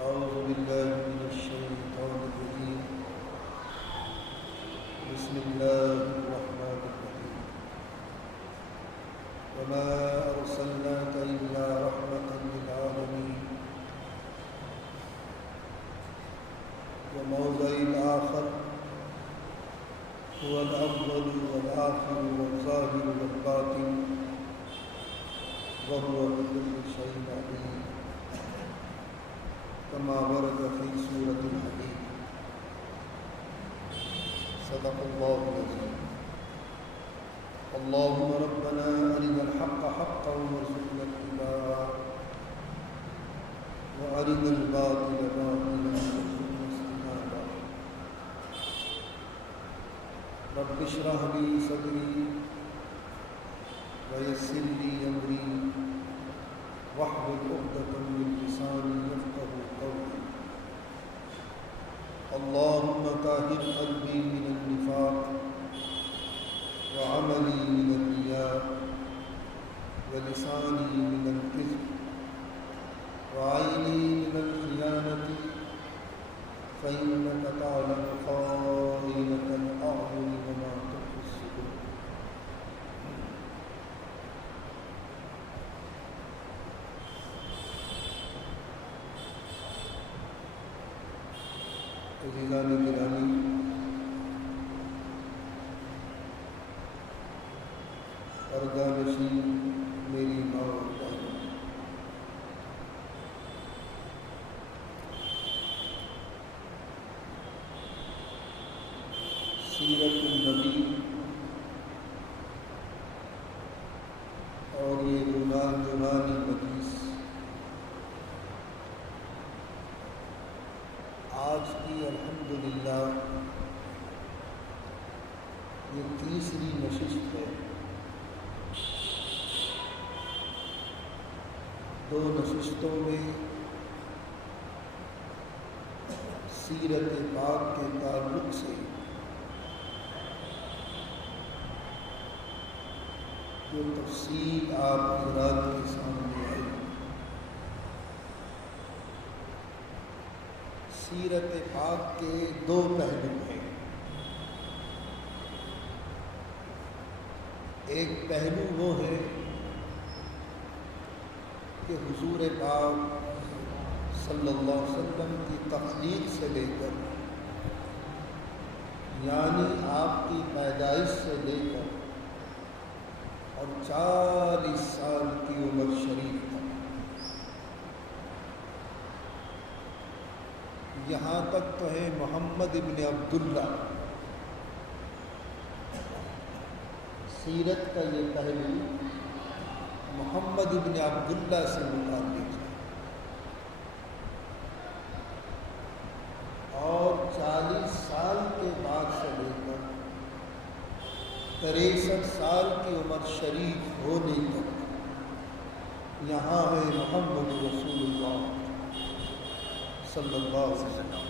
أعوذ بالله من الشيطان الرجيم. بسم الله الرحمن الرحيم. وما أرسلناك إلا رحمة للعالمين. وموضع الآخر هو الأول والآخر والظاهر والباطن وهو بكل شيء عليم، كما ورد في سورة الحديد. صدق الله العظيم. اللهم ربنا أرنا الحق حقا وارزقنا اتباعه وأرنا الباطل باطلا وارزقنا اجتنابه. رب اشرح لي صدري ويسر لي أمري واحلل عقدة من لساني يفقهوا قولي. اللهم طهر قلبي من النفاق وعملي من الرياء ولساني من الكذب وعيني من الخيانة فإنك تعلم خائنة الأعين وما تخفي الصدور. عزیزان گرامی، پردہ نشین میری ماں و بہنوں، سیرت النبی اور یہ نورانی مجلس آج کی الحمدللہ یہ تیسری نشست ہے۔ دو نشستوں میں سیرت پاک کے تعلق سے جو تفصیل آپ حضرات کے سامنے آئی، سیرت پاک کے دو پہلو ہیں۔ ایک پہلو وہ ہے کہ حضور پاک صلی اللہ علیہ وسلم کی تخلیق سے لے کر، یعنی آپ کی پیدائش سے لے کر اور 40 سال کی عمر شریف تک، یہاں تک تو ہے محمد ابن عبداللہ، سیرت کا یہ پہلو محمد ابن عبداللہ سے متعلق ہے، اور 40 سال کے بعد سے لے کر 63 سال کی عمر شریف ہونے تک یہاں ہے محمد رسول اللہ صلی اللہ علیہ وسلم،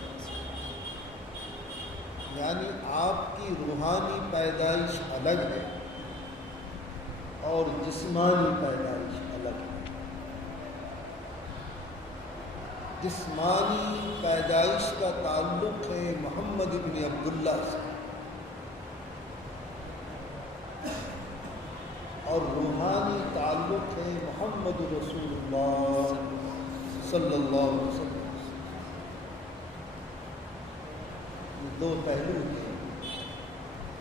یعنی آپ کی روحانی پیدائش الگ ہے اور جسمانی پیدائش الگ ہے۔ جسمانی پیدائش کا تعلق ہے محمد ابن عبداللہ سے، اور روحانی تعلق ہے محمد رسول اللہ صلی اللہ علیہ وسلم۔ یہ دو پہلو ہیں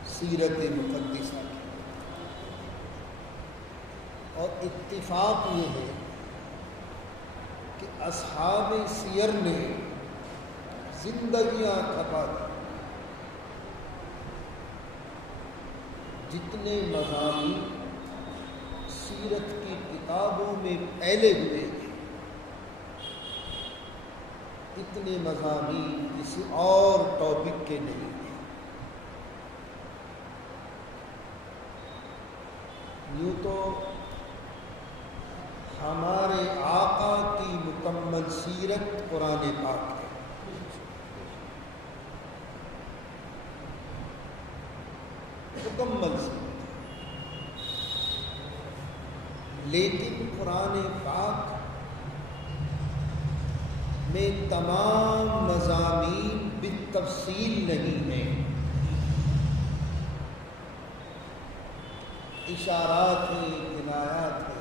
سیرت مقدسہ کے، اور اتفاق یہ ہے کہ اصحاب سیر نے زندگیاں کھپا دی، جتنے مضامین سیرت کی کتابوں میں پھیلے ہوئے ہیں، اتنے مضامین کسی اور ٹاپک کے نہیں ہیں۔ یوں تو ہمارے آقا کی مکمل سیرت قرآن پاک ہے، مکمل سیرت، لیکن قرآن پاک میں تمام مضامین بالتفصیل نہیں ہیں، اشارات ہیں، کنایات ہیں۔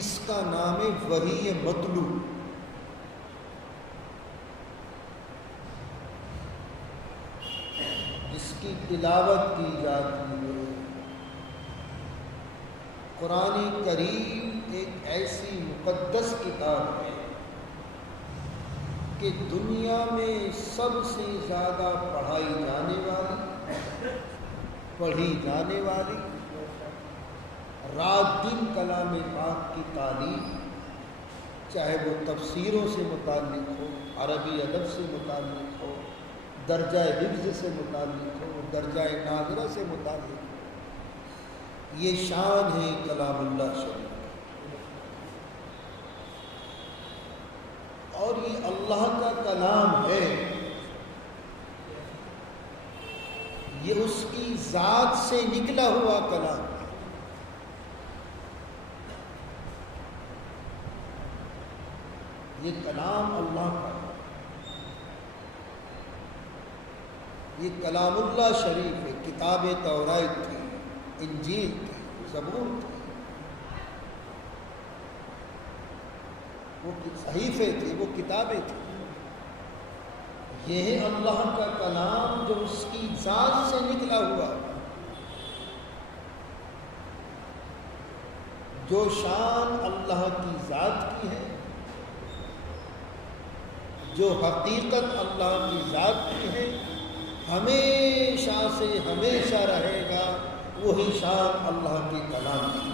اس کا نام ہے وحی متلو۔ اس کی تلاوت کی جاتی ہے۔ قرآن کریم ایک ایسی مقدس کتاب ہے کہ دنیا میں سب سے زیادہ پڑھی جانے والی رات دن کلام پاک کی تعلیم، چاہے وہ تفسیروں سے متعلق ہو، عربی ادب سے متعلق ہو، درجہ حفظ سے متعلق ہو، درجہ ناظرہ سے متعلق ہو، یہ شان ہے کلام اللہ شریف۔ اور یہ اللہ کا کلام ہے، یہ اس کی ذات سے نکلا ہوا کلام ہے۔ یہ کلام اللہ کا، یہ کلام اللہ شریف ہے۔ کتاب توراۃ تھی، انجیل تھی، زبور تھی، وہ صحیفے تھے، وہ کتابیں تھیں۔ یہ ہے اللہ کا کلام جو اس کی ذات سے نکلا ہوا، جو شان اللہ کی ذات کی ہے، جو حقیقت اللہ کی ذات کی ہے، ہمیشہ سے ہمیشہ رہے گا، وہی شان اللہ کے کلام کی۔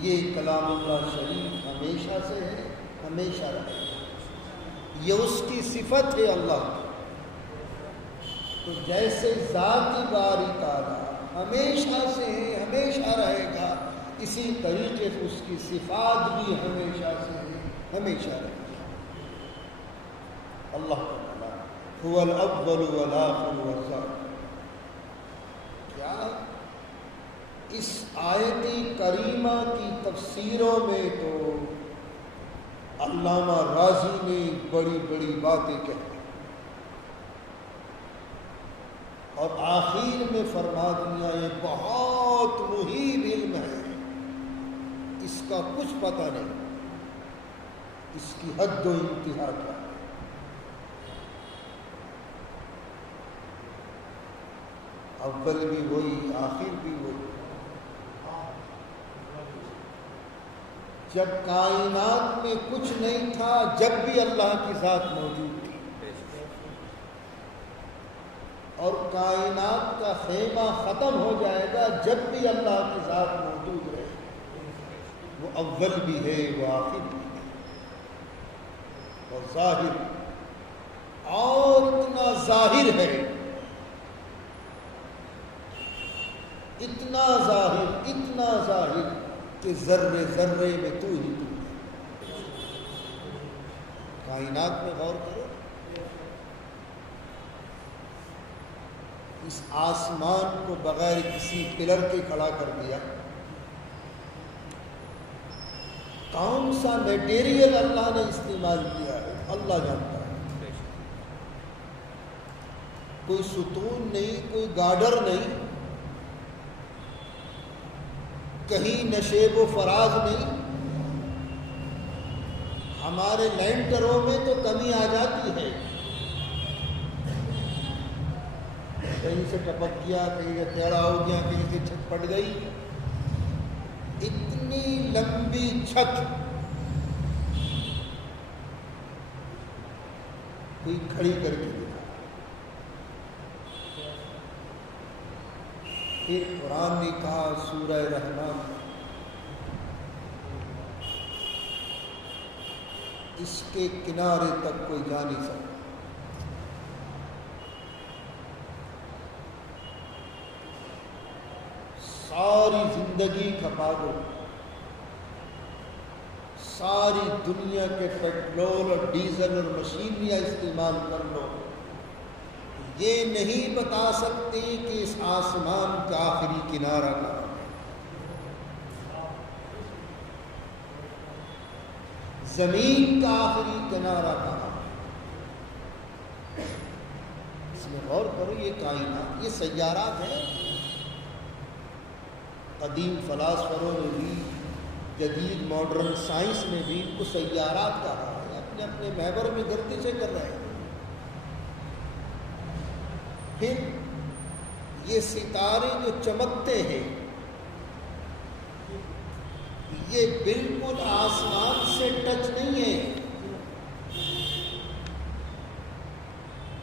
یہ کلام اللہ شریف ہمیشہ سے ہے، ہمیشہ رہے گا، یہ اس کی صفت ہے اللہ کی۔ تو جیسے ذات باری تعالیٰ ہمیشہ سے ہے، ہمیشہ رہے گا، اسی طریقے سے اس کی صفات بھی ہمیشہ سے ہے، ہمیشہ رہے گا۔ اللہ تعالیٰ هو الاول والآخر والظاہر۔ کیا اس آیت کریمہ کی تفسیروں میں تو علامہ راضی نے بڑی بڑی باتیں کہی، اور آخر میں فرما دیا یہ بہت محیط علم ہے، اس کا کچھ پتہ نہیں، اس کی حد و انتہا کیا ہے۔ اول بھی وہی، آخر بھی وہی۔ جب کائنات میں کچھ نہیں تھا، جب بھی اللہ کی ذات موجود تھی، اور کائنات کا خیمہ ختم ہو جائے گا جب بھی اللہ کی ذات موجود رہے۔ وہ اول بھی ہے، وہ آخر بھی ہے، اور ظاہر، اور اتنا ظاہر ہے، اتنا ظاہر کہ ذرے ذرے میں تو ہی تو ہے۔ کائنات میں غور کرو، اس آسمان کو بغیر کسی پلر کے کھڑا کر دیا، کون سا میٹیریل اللہ نے استعمال کیا ہے اللہ جانتا ہے۔ کوئی ستون نہیں، کوئی گارڈر نہیں، کہیں نشیب و فراز نہیں۔ ہمارے لینٹروں میں تو کمی آ جاتی ہے، کہیں سے ٹپک گیا، کہیں سے ٹیڑھا ہو گیا، کہیں سے چھت پٹ گئی۔ اتنی لمبی چھت کوئی کھڑی کر کے دکھا۔ پھر قرآن نے کہا سورہ رحمان میں، اس کے کنارے تک کوئی جا نہیں سکتا۔ ساری زندگی کھپا دو، ساری دنیا کے پیٹرول اور ڈیزل اور مشینریاں استعمال کر لو، یہ نہیں بتا سکتے کہ اس آسمان کا آخری کنارہ کہاں ہے۔ زمین کا آخری کنارہ کہاں؟ اس میں غور کرو. یہ کائنات، یہ سیارات ہیں. قدیم فلاسفروں نے بھی، جدید ماڈرن سائنس نے بھی ان کو سیارات کہا ہے. اپنے اپنے محور میں گردشیں کر رہے ہیں. پھر یہ ستارے جو چمکتے ہیں، یہ بالکل آسمان سے ٹچ نہیں ہے،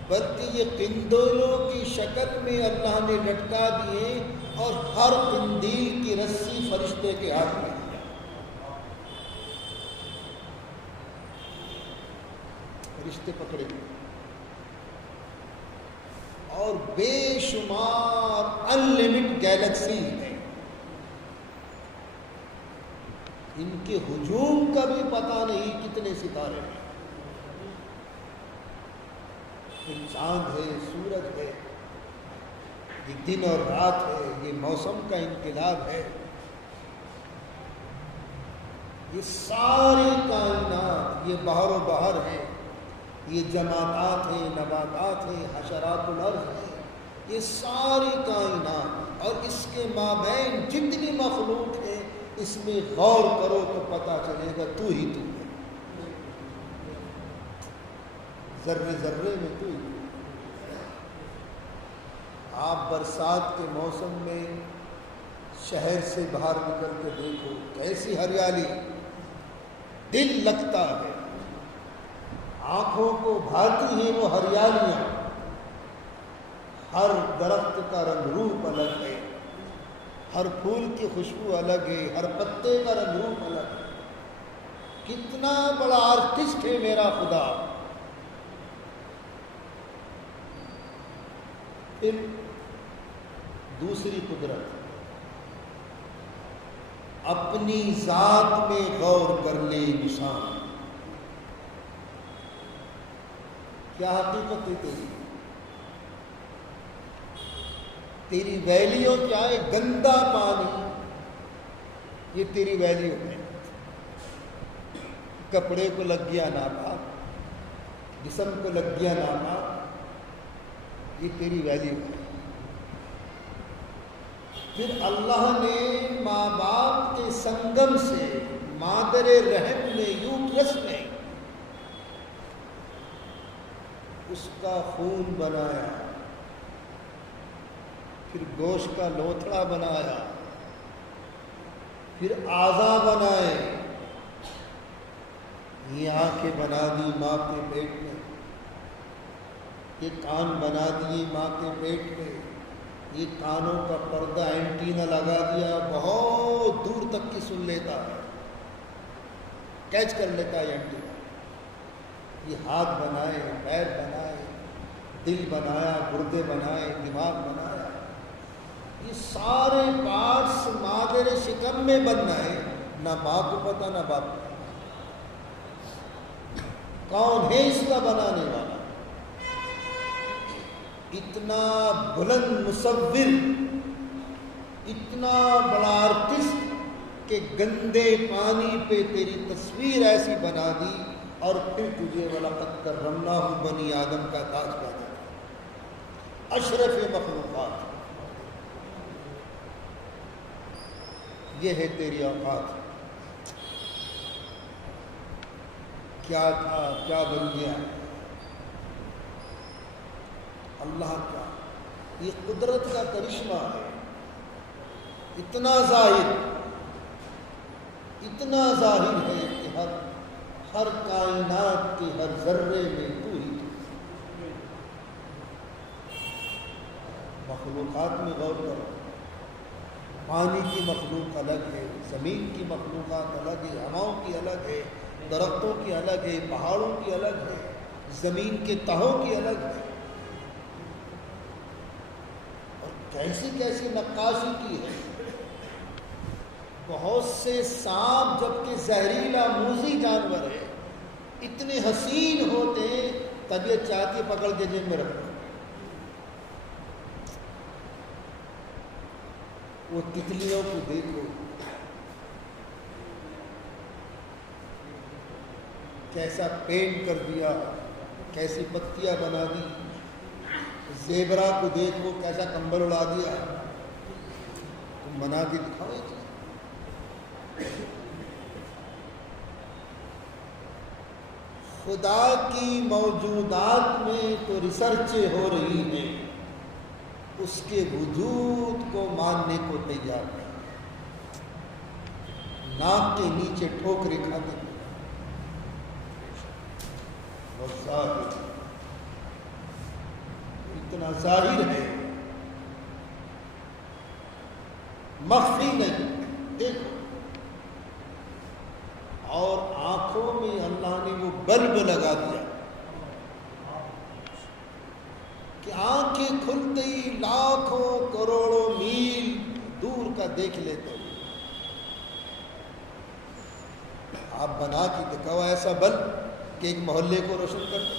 بلکہ یہ قندیلوں کی شکل میں اللہ نے لٹکا دیے، اور ہر قندیل کی رسی فرشتے کے ہاتھ میں. فرشتے پکڑے گئے، اور بے شمار ان لمٹ گیلیکسی ہیں. ان کے ہجوم کا بھی پتہ نہیں کتنے ستارے ہیں. یہ چاند ہے، سورج ہے، یہ دن اور رات ہے، یہ موسم کا انقلاب ہے. یہ ساری کائنات، یہ بحر و بحر ہے، یہ جمادات ہیں، نباتات ہیں، حشرات الارض ہیں. یہ ساری کائنات اور اس کے مابین جتنی مخلوق ہے، اس میں غور کرو تو پتہ چلے گا تو ہی تو ہے. ذرے ذرے میں تو ہی. آپ برسات کے موسم میں شہر سے باہر نکل کے دیکھو، کیسی ہریالی، دل لگتا ہے. آنکھوں کو بھاتی ہیں وہ ہریالیاں. ہر درخت کا رنگ روپ الگ ہے، ہر پھول کی خوشبو الگ ہے، ہر پتے کا رنگ روپ الگ ہے. کتنا بڑا آرٹسٹ ہے میرا خدا. پھر دوسری قدرت، اپنی ذات میں غور کر لے انسان. کیا حقیقت ہے تیری ویلیو کیا ہے؟ گندا پانی، یہ تیری ویلیو ہے. کپڑے کو لگ گیا ناپاک، جسم کو لگ گیا ناپاک، یہ تیری ویلیو ہے. پھر اللہ نے ماں باپ کے سنگم سے، مادر رحم میں، یوٹرس میں اس کا خون بنایا، پھر گوشت کا لوتھڑا بنایا، پھر اعضاء بنائے. یہ آنکھیں بنا دی ماں کے پیٹ میں، یہ کان بنا دیے ماں کے پیٹ میں، یہ کانوں کا پردہ اینٹینا لگا دیا، بہت دور تک کی سن لیتا ہے، کیچ کر لیتا ہے اینٹینا. یہ ہاتھ بنائے، پیر بنائے، دل بنایا، گردے بنائے، دماغ بنایا. یہ سارے پارٹس مادر شکم میں بننا ہے. نہ ماں کو پتہ نہ باپ کو. کون ہے اس کا بنانے والا؟ اتنا بلند مصور، اتنا بڑا آرٹسٹ کہ گندے پانی پہ تیری تصویر ایسی بنا دی، اور پھر تجھے وَلَقَدْ كَرَّمْنَا بنی آدم کا تاج بنا دیا. اشرف مخلوقات. یہ ہے تیری اوقات. کیا تھا، کیا بن گیا. اللہ کا یہ قدرت کا کرشمہ ہے. اتنا ظاہر ہے کہ ہر کائنات کے ہر ذرے میں تو ہی. مخلوقات میں غور کرو. پانی کی مخلوق الگ ہے، زمین کی مخلوقات الگ ہے، ہواؤں کی الگ ہے، درختوں کی الگ ہے، پہاڑوں کی الگ ہے، زمین کے تہوں کی الگ ہے. اور کیسی کیسی نقاشی کی ہے. بہت سے سانپ جبکہ زہریلا موذی جانور ہے، اتنے حسین ہوتے ہیں، طبیعت چاہتی ہے پکڑ کے جیب میں رکھو. وہ تتلیوں کو دیکھو، کیسا پینٹ کر دیا، کیسی پتیاں بنا دی، زیبرا کو دیکھو کیسا کمبل اڑا دیا، تم بنا کے دکھاؤ یہ چیز۔ خدا کی موجودات میں تو ریسرچیں ہو رہی ہیں، اس کے وجود کو ماننے کو تیار نہیں، ناک کے نیچے ٹھوکریں کھاتے ہیں۔ اتنا ظاہر ہے، مخفی نہیں، دیکھو۔ اور آنکھوں میں اللہ نے وہ بلب لگا دیا کہ آنکھیں کھلتے ہی لاکھوں کروڑوں میل دور کا دیکھ لیتے ہو۔ آپ بنا کے دکھاؤ ایسا بلب کہ ایک محلے کو روشن کر دے۔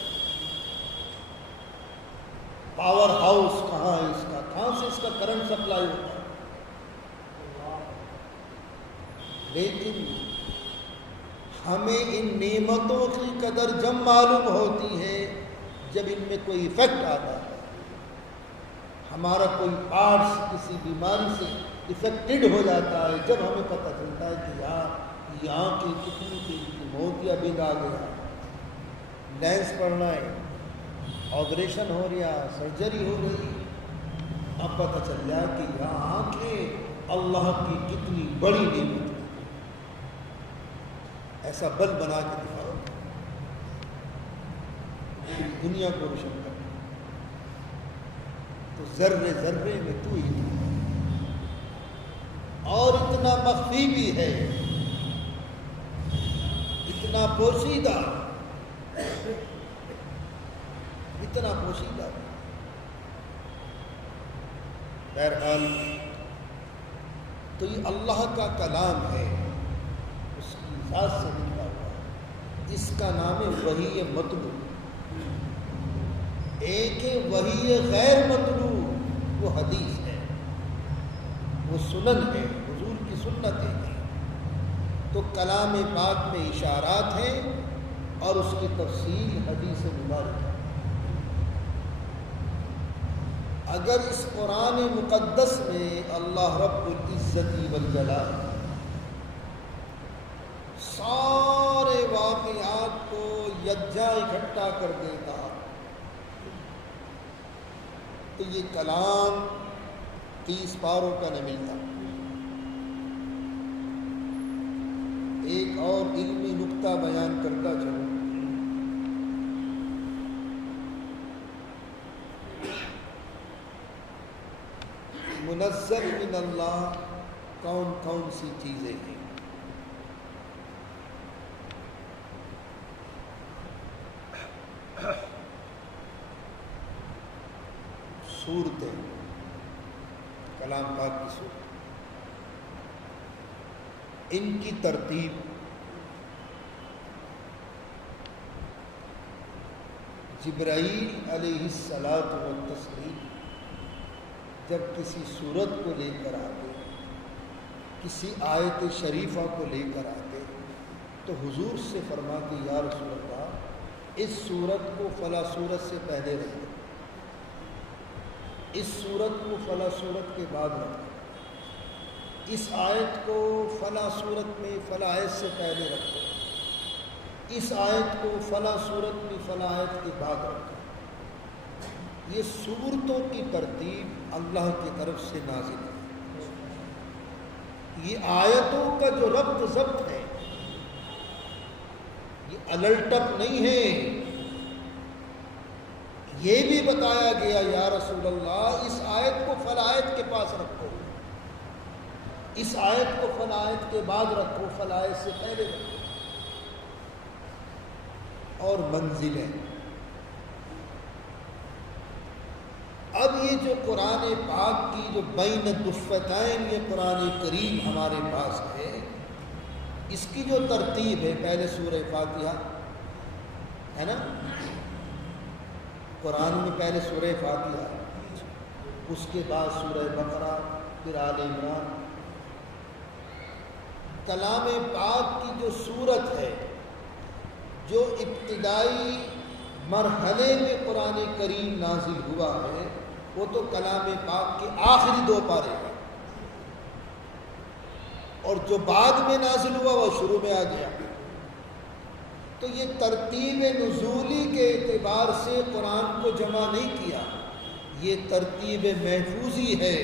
پاور ہاؤس کہاں ہے اس کا، کہاں سے اس کا کرنٹ سپلائی ہوتا ہے؟ لیکن ہمیں ان نعمتوں کی قدر جب معلوم ہوتی ہے جب ان میں کوئی ایفیکٹ آتا ہے، ہمارا کوئی پارٹس کسی بیماری سے افیکٹڈ ہو جاتا ہے، جب ہمیں پتہ چلتا ہے کہ یار یہاں کی کتنی کی موتیا بگ آ گیا، لینس پڑنا ہے، آپریشن ہو رہا، سرجری ہو رہی، اب پتہ چل جائے کہ یہاں آنکھیں اللہ کی کتنی بڑی نعمت ہے۔ ایسا بل بنا کے دکھاؤ، دنیا کو روشن کر، تو ذرے ذرے میں تو ہی، اور اتنا مخفی بھی ہے، اتنا پوشیدہ، اتنا پوشیدہ۔ بہرحال تو یہ اللہ کا کلام ہے، اس کی ذات سے نکلا ہوا ہے، اس کا نام ہے وحی مطلوع۔ ایک ہے وحی غیر مطلوع، وہ حدیث ہے، وہ سنن ہے، حضور کی سنتیں ہیں۔ تو کلام پاک میں اشارات ہیں اور اس کی تفصیل حدیث مبارک ہے۔ اگر اس قرآن مقدس میں اللہ رب العزت والجلال سارے واقعات کو یکجا اکٹھا کر دیتا تو یہ کلام 30 پاروں کا نہ ملتا۔ ایک اور علمی نکتہ بیان کرتا چلوں، منزل من اللہ کون کون سی چیزیں ہیں؟ سورتیں، کلام پاک کی سورت، ان کی ترتیب، جبرائیل علیہ الصلاۃ والتسلیم جب کسی سورت کو لے کر آتے، کسی آیت شریفہ کو لے کر آتے تو حضور سے فرماتے یا رسول اللہ اس سورت کو فلاں سورت سے پہلے رکھو، اس سورت کو فلاں سورت کے بعد رکھو، اس آیت کو فلاں سورت میں فلاں آیت سے پہلے رکھو، اس آیت کو فلاں سورت میں فلاں آیت کے بعد رکھو۔ یہ سورتوں کی ترتیب اللہ کی طرف سے نازل ہے۔ یہ آیتوں کا جو ربط ضبط ہے یہ الٹپ نہیں ہے، یہ بھی بتایا گیا یا رسول اللہ اس آیت کو فلاں آیت کے پاس رکھو، اس آیت کو فلاں آیت کے بعد رکھو، فلاں آیت سے پہلے رکھو۔ اور منزلیں، اب یہ جو قرآن پاک کی جو بین الدفتین یہ قرآن کریم ہمارے پاس ہے، اس کی جو ترتیب ہے، پہلے سورہ فاتحہ ہے نا، قرآن میں پہلے سورہ فاتحہ، اس کے بعد سورہ بقرہ، پھر آل عمران۔ کلام پاک کی جو سورت ہے جو ابتدائی مرحلے میں قرآن کریم نازل ہوا ہے وہ تو کلام پاک کے آخری 2 پارے ہیں، اور جو بعد میں نازل ہوا وہ شروع میں آ گیا۔ تو یہ ترتیب نزولی کے اعتبار سے قرآن کو جمع نہیں کیا، یہ ترتیب محفوظی ہے۔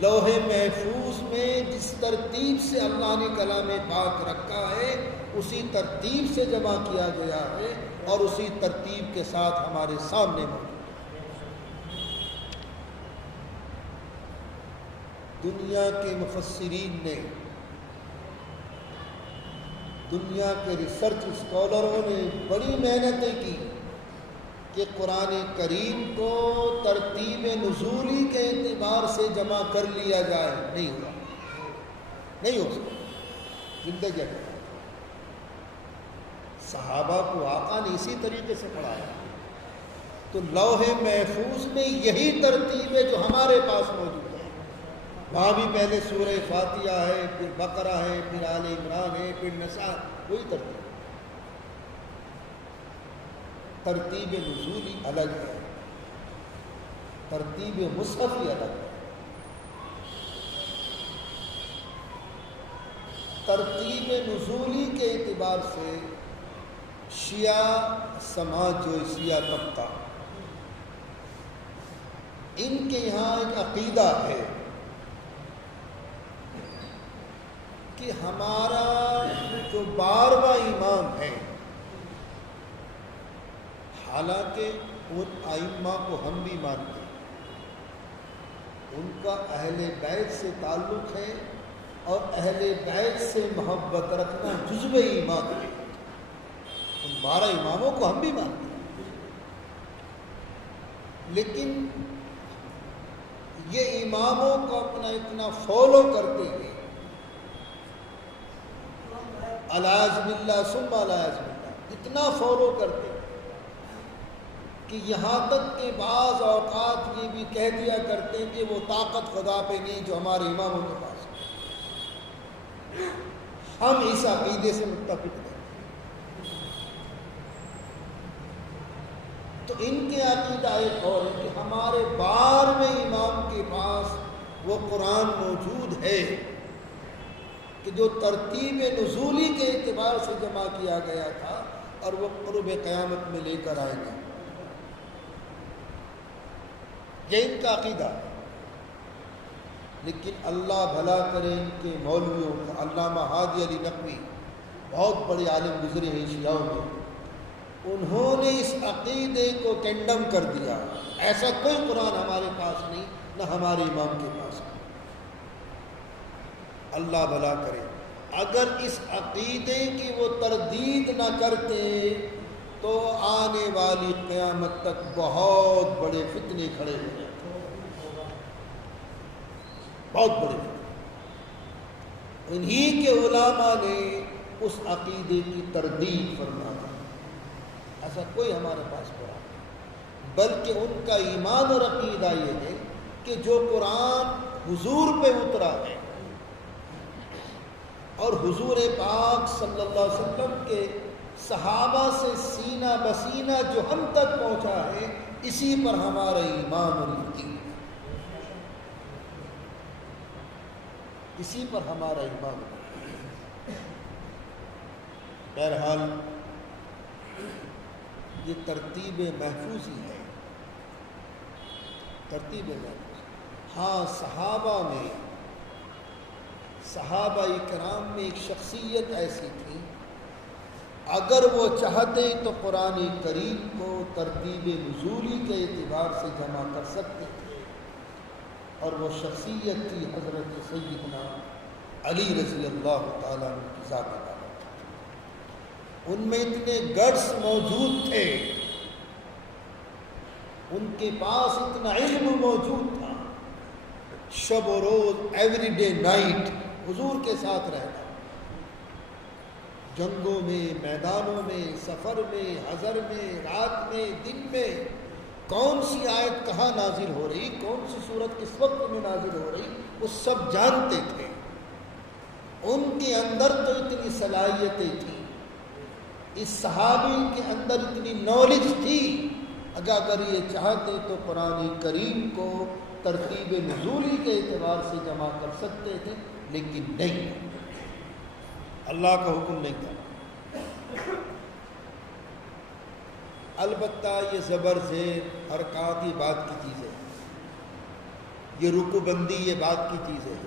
لوح محفوظ میں جس ترتیب سے اللہ نے کلام پاک رکھا ہے اسی ترتیب سے جمع کیا گیا ہے، اور اسی ترتیب کے ساتھ ہمارے سامنے موجود ہے۔ دنیا کے مفسرین نے، دنیا کے ریسرچ اسکالروں نے بڑی محنتیں کی کہ قرآن کریم کو ترتیب نزولی کے اعتبار سے جمع کر لیا جائے، نہیں ہوا، نہیں ہو سکتا زندگی میں۔ صحابہ کو آقا نے اسی طریقے سے پڑھایا، تو لوح محفوظ میں یہی ترتیب ہے جو ہمارے پاس موجود ہے۔ وہاں بھی پہلے سورہ فاتحہ ہے، پھر بقرہ ہے، پھر آل عمران ہے، پھر نساء، وہی ترتیب۔ ترتیب نزولی الگ ہے، ترتیب مصحفی الگ ہے۔ ترتیب نزولی کے اعتبار سے شیعہ سماج، جو شیعہ طبقہ، ان کے یہاں ایک عقیدہ ہے کہ ہمارا جو 12واں امام ہے، حالانکہ ان ائمہ کو ہم بھی مانتے ہیں، ان کا اہل بیت سے تعلق ہے، اور اہل بیت سے محبت رکھنا جزو ایمان ہے۔ ان 12 اماموں کو ہم بھی مانتے ہیں، لیکن یہ اماموں کو اپنا اتنا فالو کرتے ہیں، العیاذ باللہ ثم العیاذ باللہ، اتنا فالو کرتے ہیں کہ یہاں تک کہ بعض اوقات یہ بھی کہہ دیا کرتے ہیں کہ وہ طاقت خدا پہ نہیں جو ہمارے اماموں کے پاس ہے۔ ہم اس عقیدے سے متفق ہیں۔ تو ان کے عقیدہ ایک اور ہے کہ ہمارے 12ویں امام کے پاس وہ قرآن موجود ہے کہ جو ترتیب نزولی کے اعتبار سے جمع کیا گیا تھا، اور وہ قرب قیامت میں لے کر آئے گا۔ یہ ان کا عقیدہ ہے۔ لیکن اللہ بھلا کرے ان کے مولویوں کا، علامہ ہادی علی نقوی بہت بڑے عالم گزرے ہیں شیعوں میں، انہوں نے اس عقیدے کو کنڈم کر دیا۔ ایسا کوئی قرآن ہمارے پاس نہیں، نہ ہمارے امام کے پاس۔ اللہ بھلا کرے، اگر اس عقیدے کی وہ تردید نہ کرتے تو آنے والی قیامت تک بہت بڑے فتنے کھڑے ہو جاتے، بہت بڑے فتنے۔ انہی کے علماء نے اس عقیدے کی تردید فرمایا۔ ایسا کوئی ہمارے پاس قرآن نہیں، بلکہ ان کا ایمان اور عقیدہ یہ ہے کہ جو قرآن حضور پہ اترا ہے، اور حضور پاک صلی اللہ علیہ وسلم کے صحابہ سے سینہ بسینہ جو ہم تک پہنچا ہے، اسی پر ہمارا ایمان اور یقین ہے، اسی پر ہمارا ایمان ہے۔ بہرحال یہ ترتیب محفوظی ہے، ترتیب محفوظ۔ ہاں، صحابہ کرام میں ایک شخصیت ایسی تھی، اگر وہ چاہتے تو قرآن کریم کو ترتیب نزولی کے اعتبار سے جمع کر سکتے تھے، اور وہ شخصیت تھی حضرت سیدنا علی رضی اللہ تعالیٰ عنہ کی ذات بارک۔ ان میں اتنے گٹس موجود تھے، ان کے پاس اتنا علم موجود تھا، شب و روز، ایوری ڈے نائٹ حضور کے ساتھ رہنا، جنگوں میں، میدانوں میں، سفر میں، حضر میں، رات میں، دن میں، کون سی آیت کہاں نازل ہو رہی، کون سی صورت کس وقت میں نازل ہو رہی، وہ سب جانتے تھے۔ ان کے اندر تو اتنی صلاحیتیں تھیں، اس صحابی کے اندر اتنی نالج تھی، اگر یہ چاہتے تو قرآن کریم کو ترتیب نزولی کے اعتبار سے جمع کر سکتے تھے، لیکن نہیں، اللہ کا حکم نہیں تھا۔ البتہ یہ زبر زیر حرکات یہ بات کی چیز ہے، یہ رکو بندی یہ بات کی چیز ہے،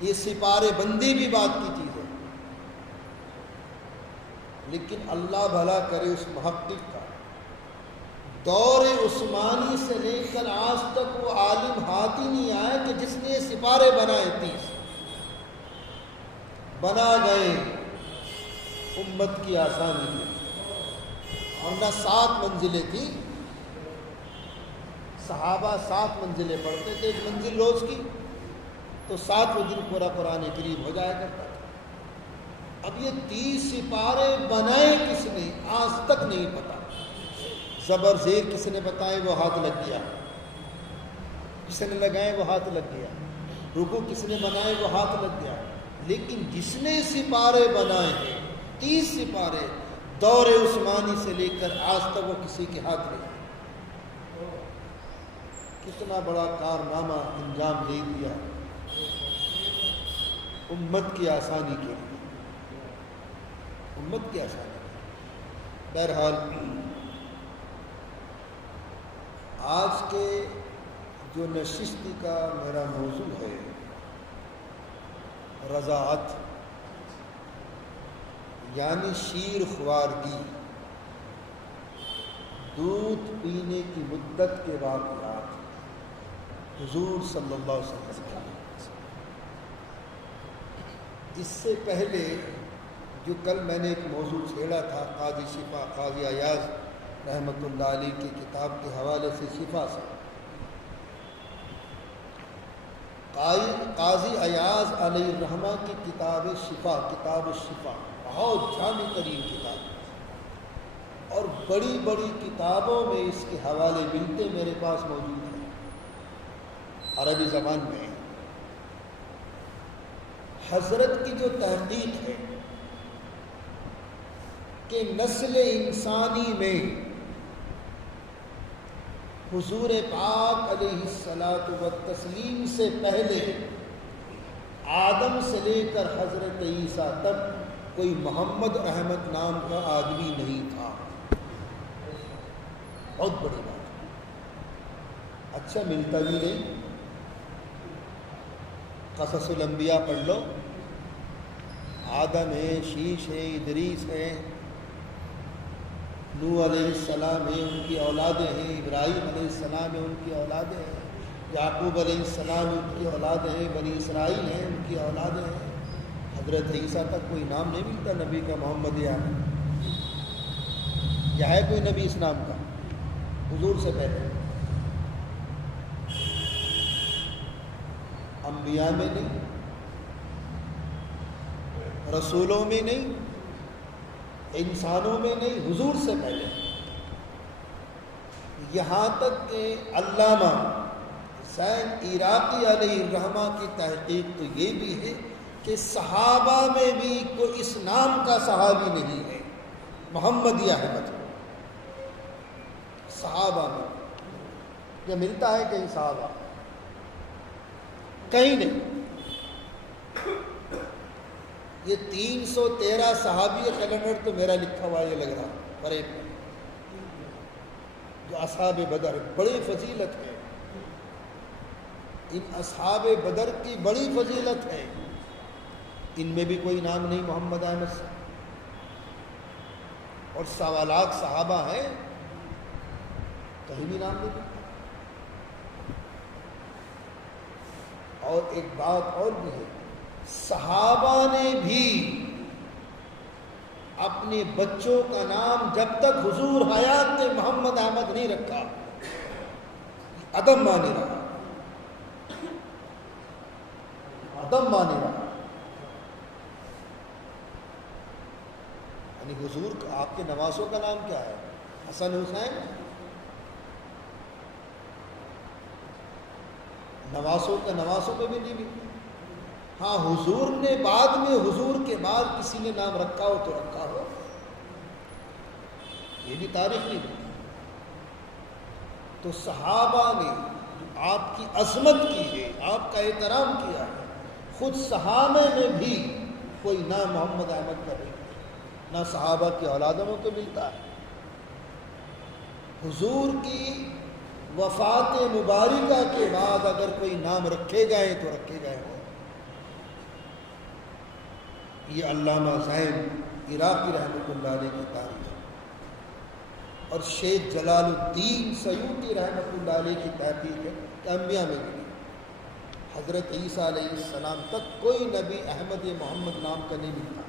یہ سپارے بندی بھی بات کی چیز ہے، لیکن اللہ بھلا کرے اس محقق کا دور عثمانی سے لے کر آج تک وہ عالم ہاتھ ہی نہیں آیا کہ جس نے سپارے بنائے 30 بنا گئے امت کی آسانی میں، ورنہ 7 منزلیں تھیں، صحابہ 7 منزلیں پڑھتے تھے، 1 منزل روز کی تو 7ویں دن پورا قرآن کریم ہو جایا کرتا تھا۔ اب یہ 30 سپارے بنائے کس نے آج تک نہیں پتا، زبر زیر کس نے بتائے وہ ہاتھ لگ گیا، کس نے لگائے وہ ہاتھ لگ گیا، رکوع کس نے بنائے وہ ہاتھ لگ گیا، لیکن جس نے سپارے بنائے ہیں 30 سپارے دور عثمانی سے لے کر آج تک وہ کسی کے ہاتھ نہیں، کتنا بڑا کارنامہ انجام دے دیا امت کی آسانی کے لیے، امت کی آسانی کے لیے۔ بہرحال آج کے جو نشست کا میرا موضوع ہے رضاعت، یعنی شیر خوارگی، دودھ پینے کی مدت کے واقعات، حضور صلی اللہ علیہ وسلم۔ اس سے پہلے جو کل میں نے ایک موضوع چھیڑا تھا قاضی شفا قاضی ایاز رحمۃ اللہ علیہ کی کتاب کے حوالے سے، شفا سے، قاضی ایاز علیہ الرحمہ کی کتاب شفا، کتاب الشفا بہت جامع ترین کتاب، اور بڑی بڑی کتابوں میں اس کے حوالے ملتے میرے پاس موجود ہیں عربی زبان میں۔ حضرت کی جو تحقیق ہے کہ نسل انسانی میں حضور پاک علیہ الصلاۃ والتسلیم سے پہلے آدم سے لے کر حضرت عیسیٰ تک کوئی محمد احمد نام کا آدمی نہیں تھا، بہت بڑی بات۔ اچھا ملتا بھی نہیں، قصص الانبیاء پڑھ لو، آدم ہے، شیش ہے، ادریس ہے، نوح علیہ السلام ہے، ان کی اولادیں ہیں، ابراہیم علیہ السلام ہیں، ان کی اولادیں ہیں، یعقوب علیہ السلام ان کی اولادیں ہیں، بنی اسرائیل ہیں، ان کی اولادیں ہیں، حضرت عیسیٰ تک کوئی نام نہیں ملتا نبی کا محمد یا ہے کوئی نبی اس نام کا حضور سے پہلے؟ انبیاء میں نہیں، رسولوں میں نہیں، انسانوں میں نہیں، حضور سے پہلے۔ یہاں تک کہ علامہ حسین عراقی علیہ الرحمہ کی تحقیق تو یہ بھی ہے کہ صحابہ میں بھی کوئی اس نام کا صحابی نہیں ہے محمد یا احمد، صحابہ میں یہ ملتا ہے کہیں، صحابہ کہیں نہیں۔ یہ 313 صحابی کیلنڈر تو میرا لکھا ہوا یہ لگ رہا پر ایک جو اصحاب بدر، بڑی فضیلت ہے ان اصحاب بدر کی، بڑی فضیلت ہے، ان میں بھی کوئی نام نہیں محمد احمد سے، اور سوالات صحابہ ہیں کہیں بھی نام نہیں۔ اور ایک بات اور بھی ہے، صحابہ نے بھی اپنے بچوں کا نام جب تک حضور حیات نے محمد احمد نہیں رکھا، عدم مانے رہا، عدم مانے رہا۔ یعنی حضور آپ کے نواسوں کا نام کیا ہے؟ حسن حسین، نواسوں پہ بھی نہیں ملتا۔ ہاں حضور نے بعد میں، حضور کے بعد کسی نے نام رکھا ہو تو رکھا ہو، یہ بھی تاریخی ہے۔ تو صحابہ نے آپ کی عظمت کی ہے، آپ کا احترام کیا ہے، خود صحابہ میں بھی کوئی نہ محمد احمد کا نہیں، نہ صحابہ کی اولادوں کو ملتا ہے۔ حضور کی وفات مبارکہ کے بعد اگر کوئی نام رکھے گئے تو رکھے گئے ہوں۔ یہ علامہ زین عراقی رحمۃ اللہ علیہ کی تاریخ ہے، اور شیخ جلال الدین سیوطی رحمۃ اللہ علیہ کی تحقیق ہے کہ انبیاء میں بھی حضرت عیسیٰ علیہ السلام تک کوئی نبی احمد محمد نام کا نہیں ملتا۔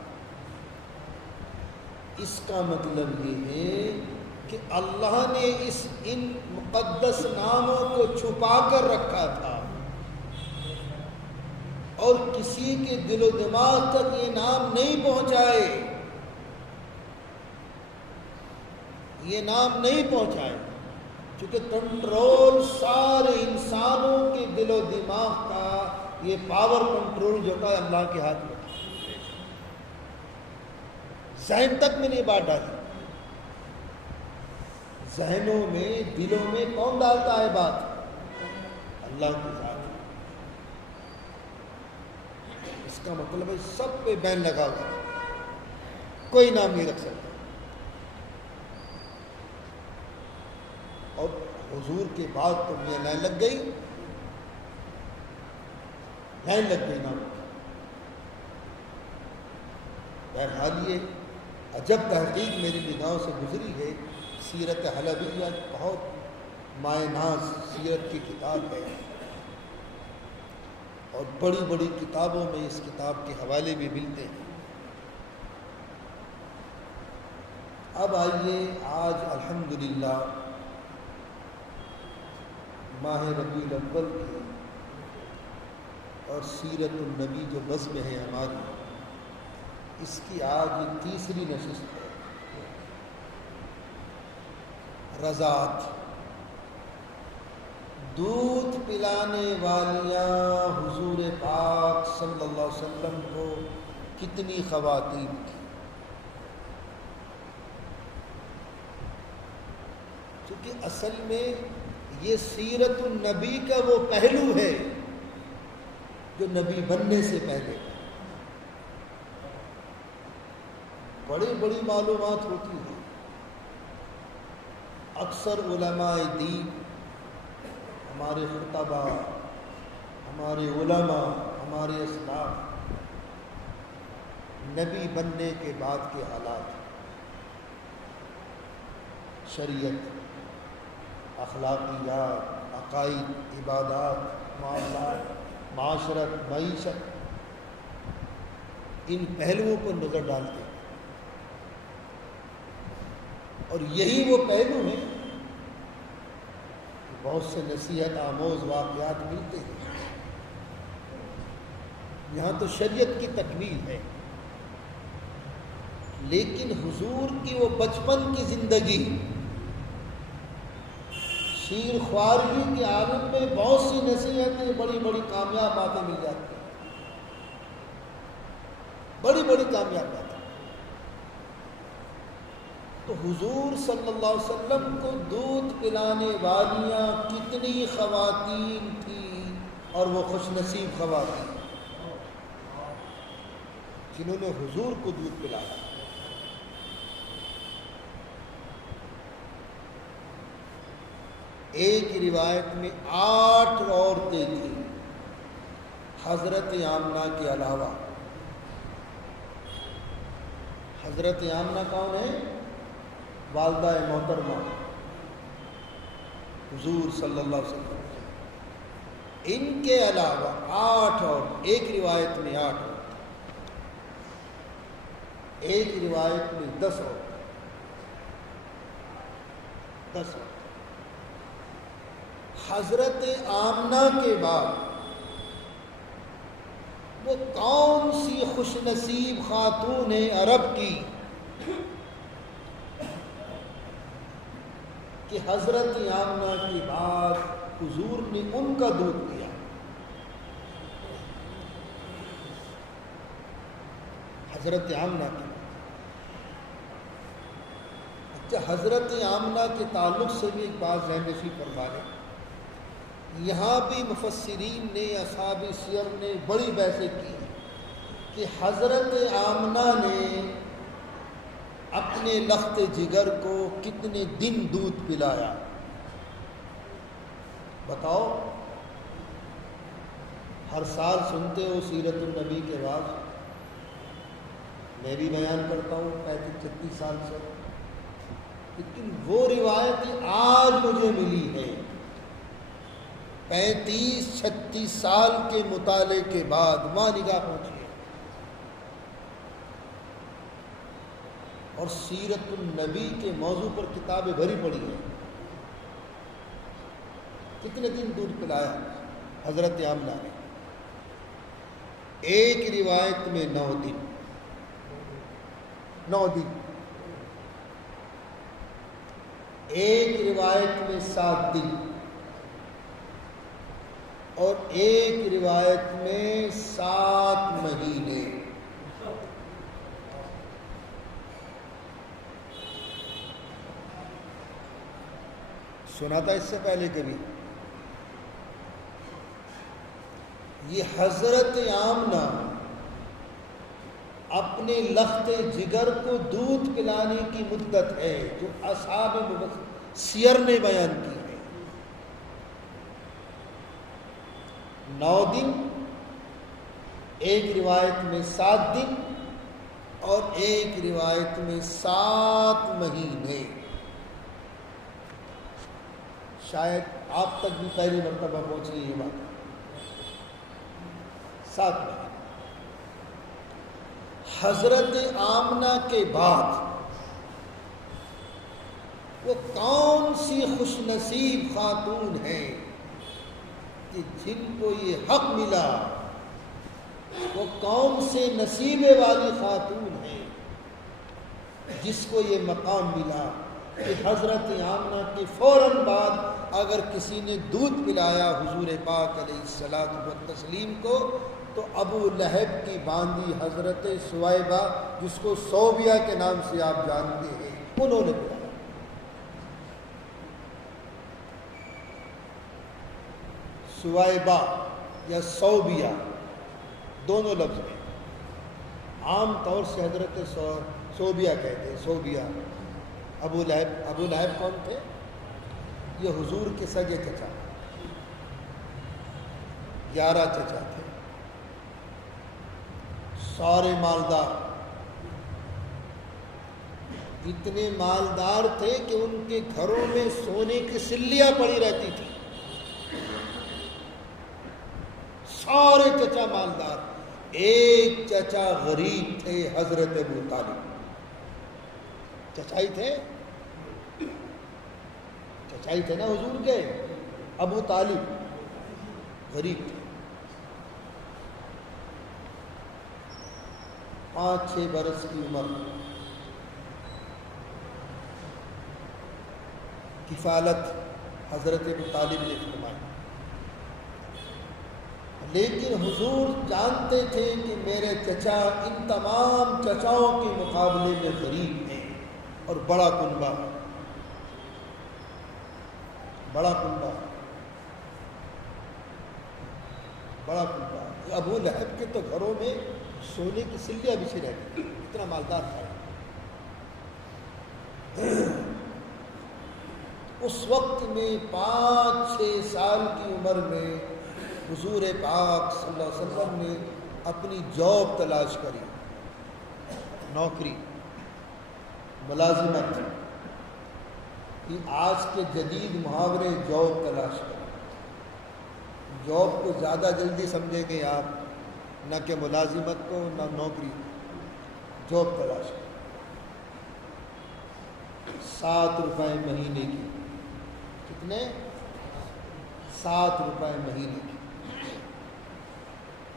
اس کا مطلب یہ ہے کہ اللہ نے ان مقدس ناموں کو چھپا کر رکھا تھا، اور کسی کے دل و دماغ تک یہ نام نہیں پہنچائے، یہ نام نہیں پہنچائے، چونکہ کنٹرول سارے انسانوں کے دل و دماغ کا، یہ پاور کنٹرول جو کا اللہ کے ہاتھ میں، ذہن تک میں نہیں بات ڈالی۔ ذہنوں میں، دلوں میں کون ڈالتا ہے بات؟ اللہ کی ذات۔ اس کا مطلب ہے سب پہ بین لگا ہوا، کوئی نام نہیں رکھ سکتا۔ اور حضور کے بعد تو یہ لائن لگ گئی، لائن لگ گئی نام۔ بہرحال یہ عجب تحقیق میری نگاہوں سے گزری ہے۔ سیرت حلبیہ بہت مائع ناز سیرت کی کتاب ہے، اور بڑی بڑی کتابوں میں اس کتاب کے حوالے بھی ملتے ہیں۔ اب آئیے، آج الحمدللہ ماہ ربیع الاول کی اور سیرت النبی جو بزم ہے ہماری، اس کی آج یہ تیسری نشست ہے۔ رضاعت، دودھ پلانے والیاں حضور پاک صلی اللہ علیہ وسلم کو کتنی خواتین تھیں، کیونکہ اصل میں یہ سیرت النبی کا وہ پہلو ہے جو نبی بننے سے پہلے بڑی بڑی معلومات ہوتی ہیں۔ اکثر علماء دین، ہمارے خطبہ، ہمارے علماء، ہمارے اسلاف، نبی بننے کے بعد کے حالات، شریعت، اخلاقیات، عقائد، عبادات، معاملات، معاشرت، معیشت، ان پہلوؤں پر نظر ڈالتے ہیں، اور یہی وہ پہلو ہیں کہ بہت سے نصیحت آموز واقعات ملتے ہیں۔ یہاں تو شریعت کی تکمیل ہے، لیکن حضور کی وہ بچپن کی زندگی، شیر خوارگی کے عالم میں بہت سی نصیحتیں، بڑی بڑی کامیاب باتیں مل جاتی ہیں، بڑی بڑی کامیاب باتیں۔ تو حضور صلی اللہ علیہ وسلم کو دودھ پلانے والیاں کتنی خواتین تھیں، اور وہ خوش نصیب خواتین جنہوں نے حضور کو دودھ پلایا۔ ایک روایت میں 8 عورتیں تھیں حضرت آمنہ کے علاوہ۔ حضرت آمنہ کون ہے؟ والدہ محترمہ حضور صلی اللہ علیہ وسلم، ان کے علاوہ 8 اور ایک روایت میں 8 اور ایک روایت میں 10 اور 10 اور حضرت آمنہ کے بعد وہ کون سی خوش نصیب خاتون ہے عرب کی کہ حضرت آمنہ کے بعد حضور نے ان کا دودھ پیا۔ حضرت آمنہ کی، اچھا، حضرت آمنہ کے تعلق سے بھی ایک بات ذہن نشین فرما لیں. یہاں بھی مفسرین نے، اصحاب سیر نے بڑی بحثیں کی کہ حضرت آمنہ نے اپنے لخت جگر کو کتنے دن دودھ پلایا. بتاؤ، ہر سال سنتے ہو سیرت النبی کے بعد، میں بھی بیان کرتا ہوں 35-36 سال سے، لیکن وہ روایت آج مجھے ملی ہے 35-36 سال کے مطالعے کے بعد، وہاں نگاہ پہنچی ہے. اور سیرت النبی کے موضوع پر کتابیں بھری پڑی ہیں. کتنے دن دودھ پلایا حضرت آمنہ نے؟ ایک روایت میں 9 دن. ایک روایت میں 7 دن اور ایک روایت میں 7 مہینے. سنا تھا اس سے پہلے کبھی؟ یہ حضرت آمنہ اپنے لخت جگر کو دودھ پلانے کی مدت ہے جو اصحاب سیر نے بیان کی ہے. 9 دن، ایک روایت میں 7 دن اور ایک روایت میں 7 مہینے. شاید آپ تک بھی پہلی مرتبہ پہنچی یہ بات. 7 مہینے. حضرت آمنہ کے بعد وہ کون سی خوش نصیب خاتون ہیں کہ جن کو یہ حق ملا؟ وہ کون سے نصیبے والی خاتون ہیں جس کو یہ مقام ملا کہ حضرت آمنہ کے فوراً بعد اگر کسی نے دودھ پلایا حضور پاک علیہ الصلاۃ والتسلیم کو تو ابو لہب کی باندی حضرت سویبہ، جس کو صوبیہ کے نام سے آپ جانتے ہیں، انہوں نے پلایا. سویبہ یا صوبیہ دونوں لفظ ہیں. عام طور سے حضرت صوبیہ کہتے ہیں. صوبیہ ابو لہب کون تھے؟ یہ حضور کے سگے چچا، 11 چچا تھے، سارے مالدار. اتنے مالدار تھے کہ ان کے گھروں میں سونے کی سلیاں پڑی رہتی تھی. سارے چچا مالدار. ایک چچا غریب تھے، حضرت ابو طالب. چچائی تھے نا حضور کے. ابو طالب غریب تھے. 5-6 برس کی عمر. کفالت حضرت ابو طالب نے فرمائی. لیکن حضور جانتے تھے کہ میرے چچا ان تمام چچاؤں کے مقابلے میں غریب ہیں اور بڑا کنبہ. ابو لہب کے تو گھروں میں سونے کی سلیاں بچھی رہتی، اتنا مالدار تھا. اس وقت میں 5-6 سال کی عمر میں حضور پاک صلی اللہ علیہ وسلم نے اپنی جاب تلاش کری. نوکری، ملازمت، یہ آج کے جدید محاورے جاب تلاش کریں. جاب کو زیادہ جلدی سمجھیں گے آپ، نہ کہ ملازمت کو، نہ نوکری. جاب تلاش کریں. 7 روپے مہینے کی. کتنے؟ 7 روپے مہینے کی.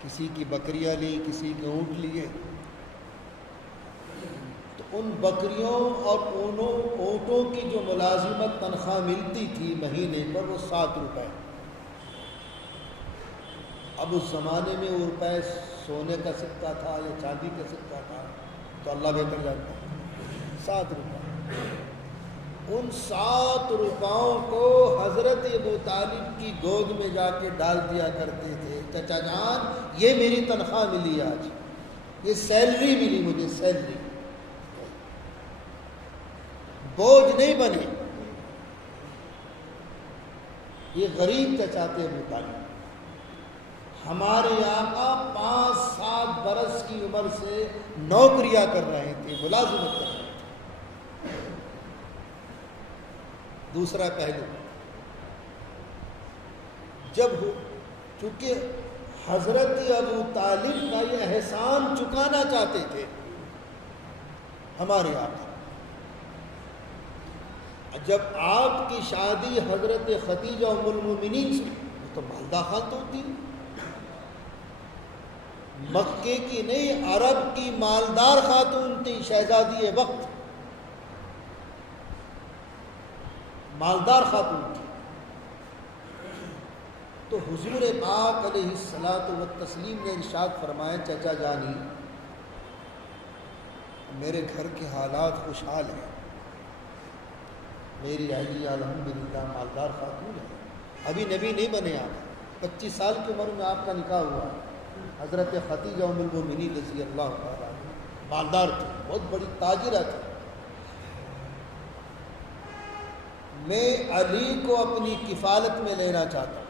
کسی کی بکریاں لی، کسی کے اونٹ لیے، تو ان بکریوں اور اونٹوں کی جو ملازمت تنخواہ ملتی تھی مہینے پر، وہ 7 روپے. اب اس زمانے میں وہ روپے سونے کا سکہ تھا یا چاندی کا سکہ تھا تو اللہ بہتر جانتا ہے. 7 روپے. ان 7 روپاؤں کو حضرت ابو طالب کی گود میں جا کے ڈال دیا کرتے تھے، چچا جان یہ میری تنخواہ ملی، آج یہ سیلری ملی مجھے، سیلری، بوجھ نہیں بنے۔ یہ غریب چچا تھے ابو طالب۔ ہمارے آقا 5-7 برس کی عمر سے نوکریاں کر رہے تھے، ملازمت کر رہے تھے۔ دوسرا پہلو، جب چونکہ حضرت ابو طالب کا یہ احسان چکانا چاہتے تھے ہمارے آقا، جب آپ کی شادی حضرت خدیجہ ام المومنین سے، تو مالدار خاتون تھی، مکے کی نہیں عرب کی مالدار خاتون تھی، شہزادی وقت مالدار خاتون تھی۔ تو حضور پاک علیہ الصلاۃ والتسلیم نے ارشاد فرمایا، چچا جانی میرے گھر کے حالات خوشحال ہیں، میری اہلیہ الحمدللہ مالدار خاتون ہے، ابھی نبی نہیں بنے آپ، 25 سال کی عمر میں آپ کا نکاح ہوا، حضرت خدیجہ ام المومنین رضی اللہ تعالیٰ مالدار تھی، بہت بڑی تاجرہ تھی۔ میں علی کو اپنی کفالت میں لینا چاہتا ہوں۔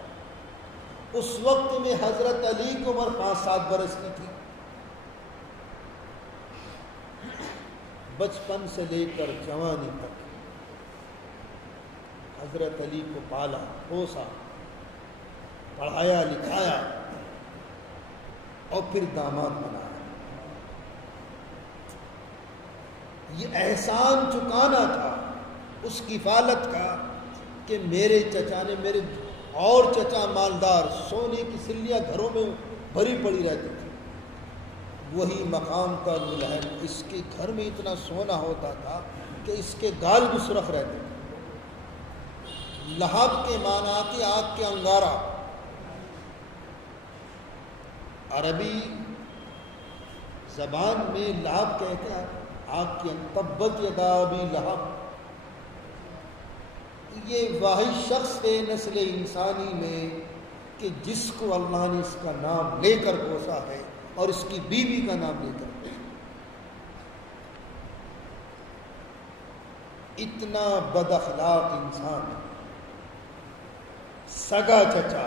اس وقت میں حضرت علی کی عمر 5-7 برس کی تھی، بچپن سے لے کر جوانی تک حضرت علی کو پالا پوسا، پڑھایا لکھایا اور پھر داماد بنایا۔ یہ احسان چکانا تھا اس کفالت کا کہ میرے چچا نے، میرے اور چچا مالدار، سونے کی سلیاں گھروں میں بھری پڑی رہتی تھی، وہی مقام کا ملحم، اس کے گھر میں اتنا سونا ہوتا تھا کہ اس کے گال بھی سرخ رہتے تھے۔ لہب کے معنی کی آگ کے انگارہ، عربی زبان میں لہب کہتے ہیں آگ کی، تبت یدا ابی لہب، یہ واحد شخص ہے نسل انسانی میں کہ جس کو اللہ نے اس کا نام لے کر پوسا ہے اور اس کی بیوی کا نام لے کر پوسا۔ اتنا بد اخلاق انسان، سگا چچا،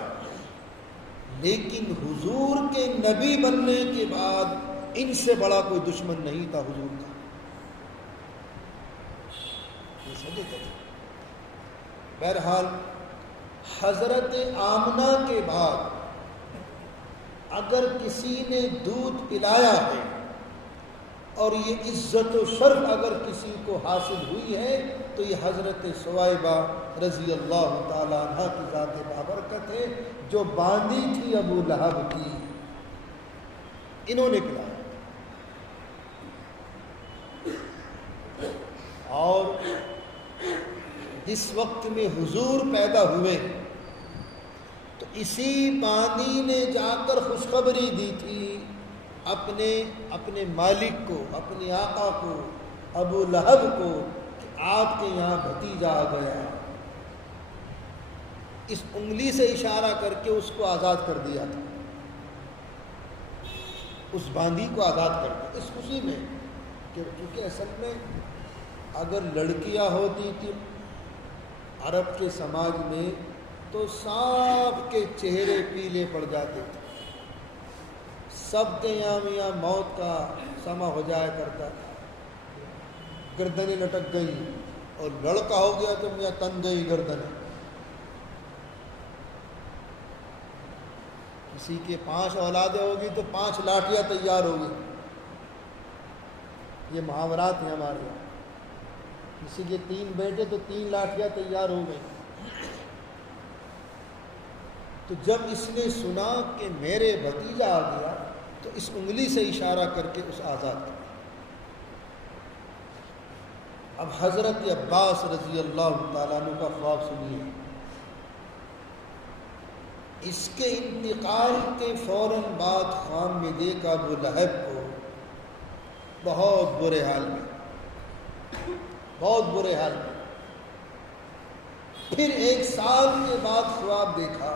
لیکن حضور کے نبی بننے کے بعد ان سے بڑا کوئی دشمن نہیں تھا حضور کا، یہ سگے چچا۔ بہرحال حضرت آمنہ کے بعد اگر کسی نے دودھ پلایا ہے اور یہ عزت و شرف اگر کسی کو حاصل ہوئی ہے تو یہ حضرت ثویبہ رضی اللہ تعالیٰ عنہ کی ذات بابرکت ہے، جو باندھی تھی ابو لہب کی، انہوں نے پلایا۔ اور جس وقت میں حضور پیدا ہوئے تو اسی باندھی نے جا کر خوشخبری دی تھی اپنے مالک کو، اپنے آقا کو، ابو لہب کو، کہ آپ کے یہاں بھتیجا آ گیا۔ اس انگلی سے اشارہ کر کے اس کو آزاد کر دیا تھا، اس باندھی کو آزاد کر دیا، اس خوشی میں کہ کیونکہ اصل میں اگر لڑکیاں ہوتی تھیں عرب کے سماج میں تو سب کے چہرے پیلے پڑ جاتے تھے، سب کے یہاں میاں موت کا سما ہو جایا کرتا تھا، گردنیں لٹک گئی، اور لڑکا ہو گیا تو میاں تن گئی گردنیں۔ کسی کے 5 اولادیں ہوگی تو 5 لاٹھیاں تیار ہوگی، یہ محاورات ہیں ہمارے یہاں۔ کسی کے 3 بیٹے تو 3 لاٹھیاں تیار ہو گئی۔ تو جب اس نے سنا کہ میرے بھتیجا آ گیا تو اس انگلی سے اشارہ کر کے اس آزاد کر۔ اب حضرت عباس رضی اللہ تعالیٰ عنہ کا خواب سنیے۔ اس کے انتقال کے فوراً بعد خواب میں دیکھا ابو لہب کو بہت برے حال میں، بہت برے حال میں، پھر 1 سال کے بعد خواب دیکھا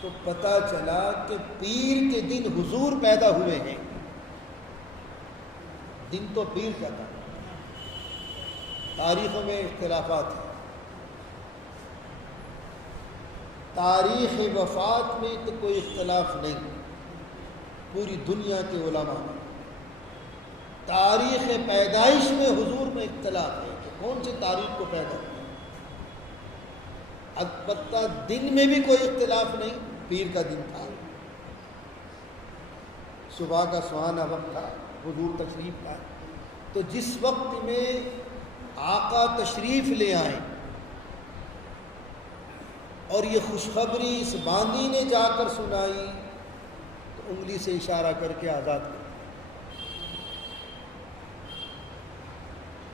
تو پتہ چلا کہ پیر کے دن حضور پیدا ہوئے ہیں. دن تو پیر کا تھا. تاریخوں میں اختلافات ہیں. تاریخ وفات میں تو کوئی اختلاف نہیں، پوری دنیا کے علماء میں. تاریخ پیدائش میں حضور میں اختلاف ہے کہ کون سی تاریخ کو پیدا کیا. البتہ دن میں بھی کوئی اختلاف نہیں، پیر کا دن تھا. صبح کا سہانا وقت تھا، حضور تشریف لائے. تو جس وقت میں آقا تشریف لے آئے اور یہ خوشخبری اس باندی نے جا کر سنائی تو انگلی سے اشارہ کر کے آزاد کر.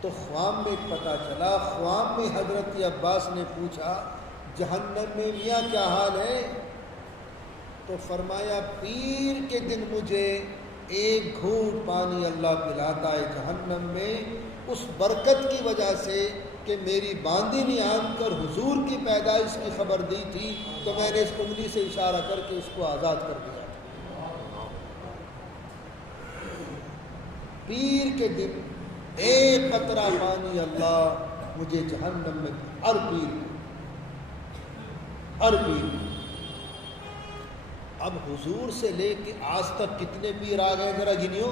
تو خواب میں پتہ چلا، خواب میں حضرت عباس نے پوچھا جہنم میں میاں کیا حال ہے؟ تو فرمایا پیر کے دن مجھے 1 گھونٹ پانی اللہ پلاتا ہے جہنم میں، اس برکت کی وجہ سے کہ میری باندی نے آن کر حضور کی پیدائش کی خبر دی تھی تو میں نے اس انگلی سے اشارہ کر کے اس کو آزاد کر دیا. پیر کے دن 1 قطرہ پانی اللہ مجھے جہنم میں. ہر پیر اب حضور سے لے کے آج تک کتنے پیر آ گئے ذرا گنیو.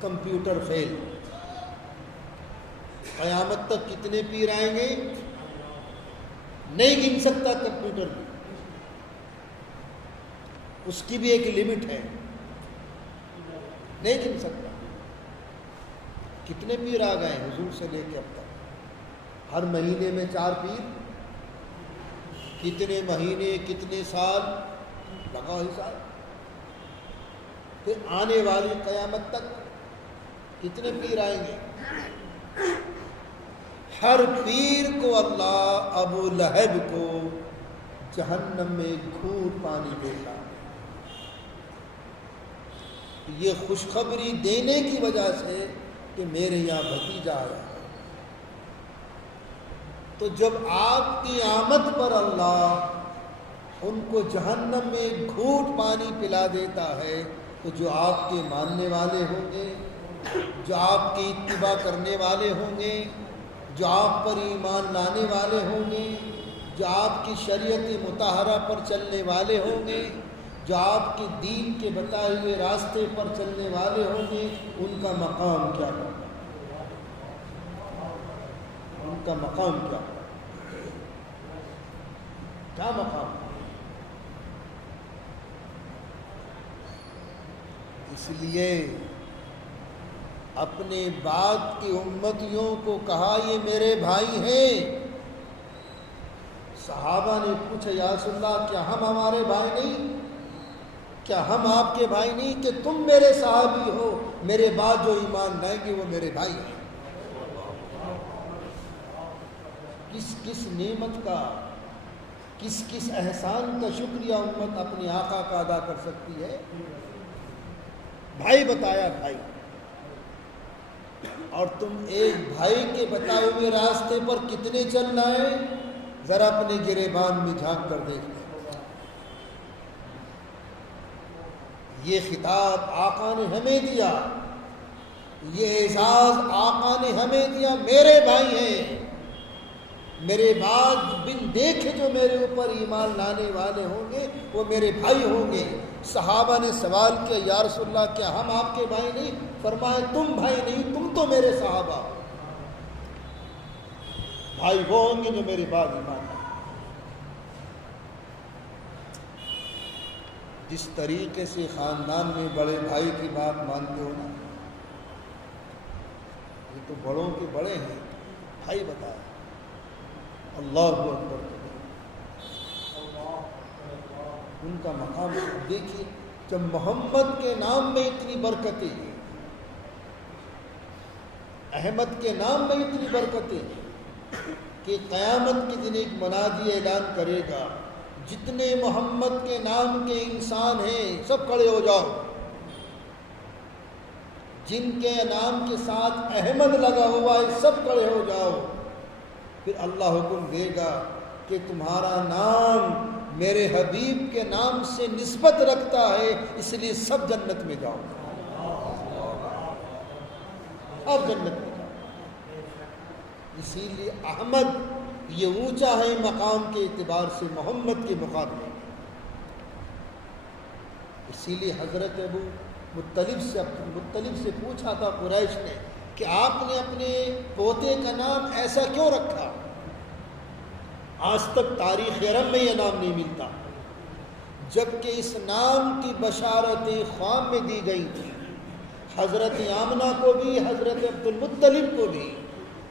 کمپیوٹر فیل. قیامت تک کتنے پیر آئیں گے نہیں گن سکتا کمپیوٹر بھی. اس کی بھی ایک لمٹ ہے، نہیں گن سکتا. کتنے پیر آ گئے حضور سے لے کے اب تک. ہر مہینے میں 4 پیر. کتنے مہینے کتنے سال لگا حساب. پھر آنے والی قیامت تک کتنے پیر آئیں گے. ہر پیر کو اللہ ابو لہب کو جہنم میں 1 گھونٹ پانی دیتا. یہ خوشخبری دینے کی وجہ سے کہ میرے یہاں بھتیجا آیا. تو جب آپ کی آمد پر اللہ ان کو جہنم میں 1 گھونٹ پانی پلا دیتا ہے تو جو آپ کے ماننے والے ہوں گے، جو آپ کی اتباع کرنے والے ہوں گے، جو آپ پر ایمان لانے والے ہوں گے، جو آپ کی شریعت مطہرہ پر چلنے والے ہوں گے، جو آپ کے دین کے بتائے ہوئے راستے پر چلنے والے ہوں گے، ان کا مقام کیا ہوگا. ان کا مقام کیا ہوگا. کیا مقام. اس لیے اپنے بعد کی امتیوں کو کہا یہ میرے بھائی ہیں. صحابہ نے پوچھا یا رسول اللہ کیا ہم ہمارے بھائی نہیں؟ کیا ہم آپ کے بھائی نہیں کہ تم میرے صحابی ہو، میرے بعد جو ایمان لائیں گے وہ میرے بھائی ہیں. کس کس نعمت کا، کس کس احسان کا شکریہ امت اپنے آقا کا ادا کر سکتی ہے. بھائی بتایا بھائی، اور تم ایک بھائی کے بتائے ہوئے راستے پر کتنے چل رہے ہیں ذرا اپنے گریبان میں جھانک کر دیکھ لیں. یہ خطاب آقا نے ہمیں دیا، یہ اعزاز آقا نے ہمیں دیا. میرے بھائی ہیں، میرے بعد بن دیکھے جو میرے اوپر ایمان لانے والے ہوں گے وہ میرے بھائی ہوں گے. صحابہ نے سوال کیا یا رسول اللہ کیا ہم آپ کے بھائی نہیں؟ فرمایا تم بھائی نہیں، تم تو میرے صحابہ ہو. بھائی وہ ہوں گے جو میرے بعد ایمان لائیں. جس طریقے سے خاندان میں بڑے بھائی کی بات مانتے ہو نا، یہ تو بڑوں کے بڑے ہیں. بھائی بتایا اللہ اکبر. ان کا مقام دیکھیے. جب محمد کے نام میں اتنی برکتیں ہیں، احمد کے نام میں اتنی برکتیں ہیں کہ قیامت کے دن ایک منادی اعلان کرے گا جتنے محمد کے نام کے انسان ہیں سب کھڑے ہو جاؤ. جن کے نام کے ساتھ احمد لگا ہوا ہے سب کھڑے ہو جاؤ. پھر اللہ حکم دے گا کہ تمہارا نام میرے حبیب کے نام سے نسبت رکھتا ہے، اس لیے سب جنت میں جاؤ، اب جنت میں جاؤ. اسی لیے احمد یہ اونچا ہے مقام کے اعتبار سے محمد کے مقابلے. اسی لیے حضرت ابو مطلب سے پوچھا تھا قریش نے کہ آپ نے اپنے پوتے کا نام ایسا کیوں رکھا؟ آج تک تاریخ عرب میں یہ نام نہیں ملتا، جبکہ اس نام کی بشارتیں خواب میں دی گئی تھی حضرت آمنہ کو بھی، حضرت عبد المطلب کو بھی.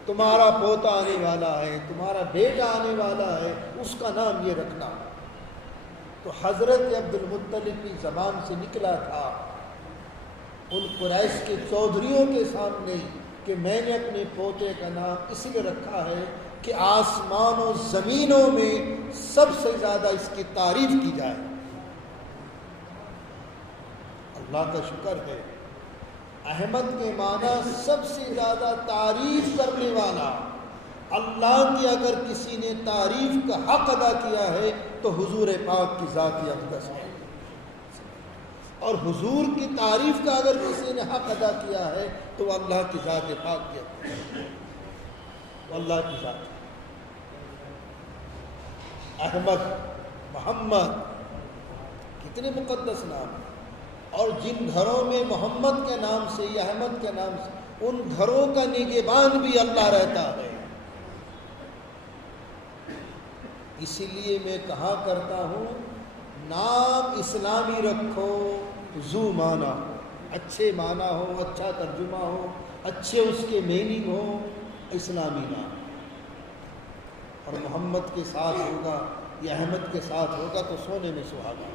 تمہارا پوتا آنے والا ہے، تمہارا بیٹا آنے والا ہے، اس کا نام یہ رکھنا. تو حضرت عبد المطلب کی زبان سے نکلا تھا ان قریش کے چودھریوں کے سامنے کہ میں نے اپنے پوتے کا نام اس لیے رکھا ہے کہ آسمان و زمینوں میں سب سے زیادہ اس کی تعریف کی جائے. اللہ کا شکر ہے، احمد کے معنی سب سے زیادہ تعریف کرنے والا. اللہ کی اگر کسی نے تعریف کا حق ادا کیا ہے تو حضور پاک کی ذات اقدس ہے، اور حضور کی تعریف کا اگر کسی نے حق ادا کیا ہے تو وہ اللہ کی ذات پاک کی اقدس ہے، وہ اللہ کی ذات. احمد، محمد، کتنے مقدس نام ہیں. اور جن گھروں میں محمد کے نام سے یا احمد کے نام سے، ان گھروں کا نگہبان بھی اللہ رہتا ہے. اسی لیے میں کہا کرتا ہوں نام اسلامی رکھو، ذو معنی ہو، اچھے معنی ہو، اچھا ترجمہ ہو، اچھے اس کے میننگ ہو، اسلامی نام. اور محمد کے ساتھ ہوگا یا احمد کے ساتھ ہوگا تو سونے میں سہاگا.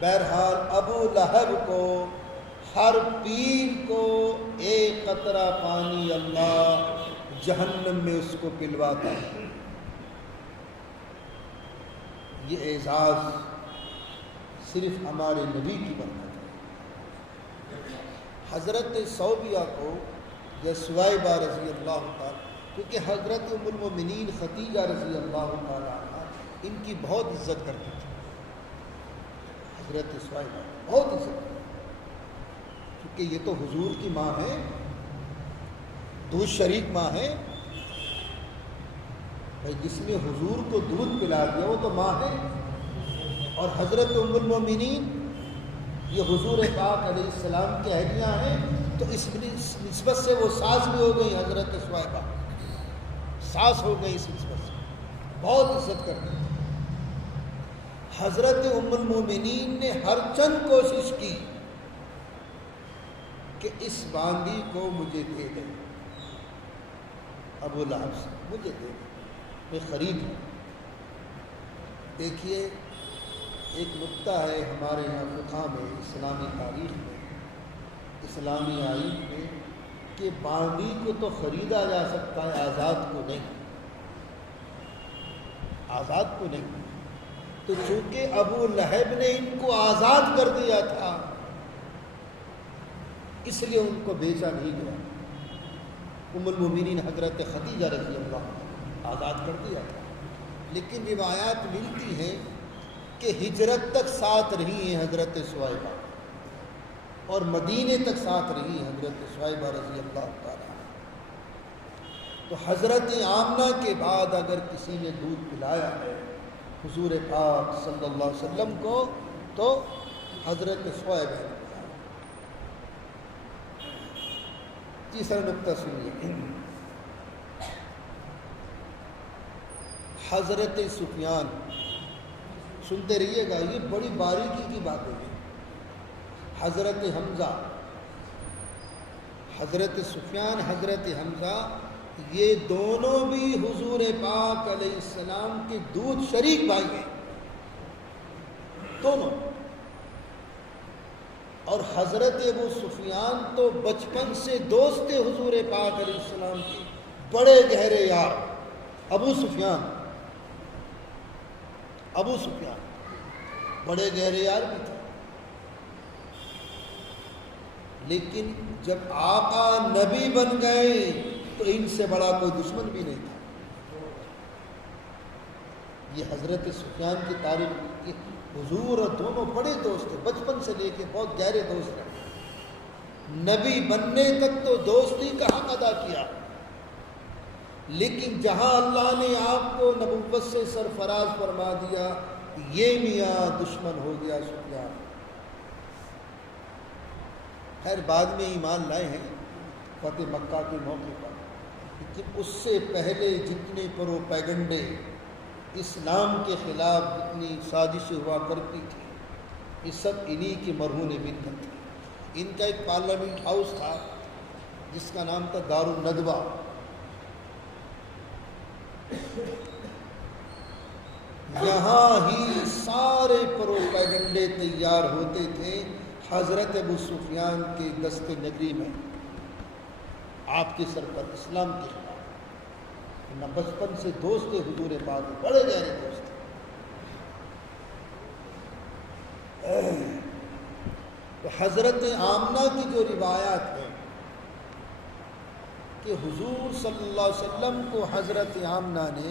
بہرحال ابو لہب کو ہر پیر کو ایک قطرہ پانی اللہ جہنم میں اس کو پلواتا ہے. یہ اعزاز صرف ہمارے نبی کی برکت ہے. حضرت صوبیہ کو یا سویبہ رضی اللہ تعالیٰ، کیونکہ حضرت ام المؤمنین خدیجہ رضی اللہ تعالیٰ عنہ ان کی بہت عزت کرتی تھی. حضرت سویبہ بہت عزت کرتی، کیونکہ یہ تو حضور کی ماں ہے، دودھ شریک ماں ہے. بھائی جس نے حضور کو دودھ پلا دیا وہ تو ماں ہے. اور حضرت ام المؤمنین یہ حضور پاک علیہ السلام کی اہلیہ ہیں، تو اس نسبت سے وہ ساس بھی ہو گئی. حضرت سویبہ ساس ہو گئی، اس نسبت سے بہت عزت کرتے تھے. حضرت ام المؤمنین نے ہر چند کوشش کی کہ اس باندی کو مجھے دے دیں، ابو لہب سے مجھے دے دیں، میں خرید لوں. دیکھیے ایک نکتہ ہے ہمارے یہاں فقہ میں، اسلامی تاریخ میں، اسلامی آئین میں، کہ باندی کو تو خریدا جا سکتا ہے، آزاد کو نہیں، آزاد کو نہیں. تو چونکہ ابو لہب نے ان کو آزاد کر دیا تھا اس لیے ان کو بیچا نہیں گیا. ام المؤمنین حضرت خدیجہ رضی اللہ آزاد کر دیا تھا. لیکن روایات ملتی ہیں کہ ہجرت تک ساتھ رہی ہیں حضرت سویبہ، اور مدینے تک ساتھ رہی ہیں حضرت سویبہ رضی اللہ تعالیٰ. تو حضرت آمنہ کے بعد اگر کسی نے دودھ پلایا ہے حضور پاک صلی اللہ علیہ وسلم کو تو حضرت سویبہ نے پلایا. تیسرا نقطہ سنیے. حضرت سفیان، سنتے رہیے گا، یہ بڑی باریکی کی بات ہوگی. حضرت حمزہ، حضرت سفیان، حضرت حمزہ، یہ دونوں بھی حضور پاک علیہ السلام کے دودھ شریک بھائی ہیں دونوں. اور حضرت ابو سفیان تو بچپن سے دوست حضور پاک علیہ السلام کے بڑے گہرے یار. ابو سفیان بڑے گہرے یار بھی تھے، لیکن جب آقا نبی بن گئے تو ان سے بڑا کوئی دشمن بھی نہیں تھا۔ یہ حضرت سفیان کی تاریخ کی حضور اور دونوں بڑے دوست تھے، بچپن سے لے کے بہت گہرے دوست رہے، نبی بننے تک تو دوستی کا حق ادا کیا، لیکن جہاں اللہ نے آپ کو نبوت سے سرفراز فرما دیا، یہ میاں دشمن ہو گیا سفیان۔ خیر بعد میں ایمان لائے ہیں فتح مکہ کے موقع پر، لیکن اس سے پہلے جتنے پروپیگنڈے اسلام کے خلاف جتنی سازشیں ہوا کرتی تھی، یہ سب انہی کی مرہون منت تھی۔ ان کا ایک پارلیمنٹ ہاؤس تھا جس کا نام تھا دار الندوہ، یہاں ہی سارے پروپیگنڈے تیار ہوتے تھے حضرت ابو سفیان کے دست نگری میں، آپ کے سر پر اسلام کے خلاف۔ نہ بچپن سے دوست حضور پاک، بڑے گہرے دوست تھے۔ تو حضرت آمنہ کی جو روایات ہیں کہ حضور صلی اللہ علیہ وسلم کو حضرت آمنہ نے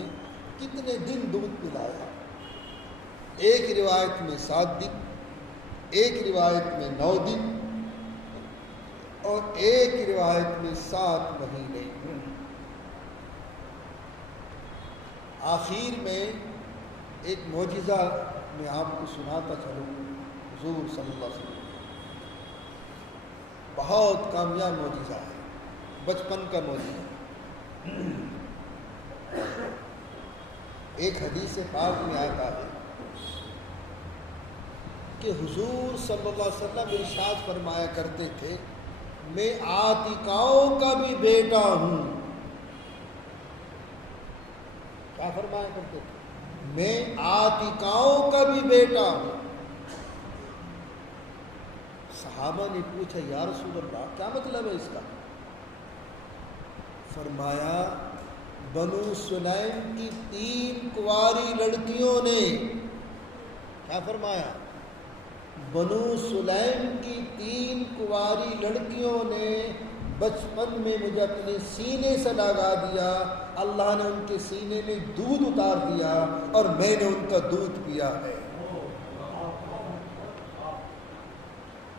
کتنے دن دودھ پلایا، ایک روایت میں 7 دن، ایک روایت میں 9 دن، اور ایک روایت میں 7 مہینے۔ آخر میں ایک معجزہ میں آپ کو سناتا چلوں، حضور صلی اللہ علیہ وسلم بہت کامیاب معجزہ ہے، بچپن کا معجزہ۔ ایک حدیث پاک میں آتا ہے کہ حضور صلی اللہ علیہ وسلم ارشاد فرمایا کرتے تھے، میں عاتقاؤں کا بھی بیٹا ہوں۔ کیا فرمایا کرتے تھے؟ میں عاتقاؤں کا بھی بیٹا ہوں۔ صحابہ نے پوچھا یا رسول اللہ کیا مطلب ہے اس کا؟ فرمایا بنو سلیم کی 3 کنواری لڑکیوں نے، کیا فرمایا؟ بنو سلیم کی 3 کنواری لڑکیوں نے بچپن میں مجھے اپنے سینے سے لگا دیا، اللہ نے ان کے سینے میں دودھ اتار دیا اور میں نے ان کا دودھ پیا ہے،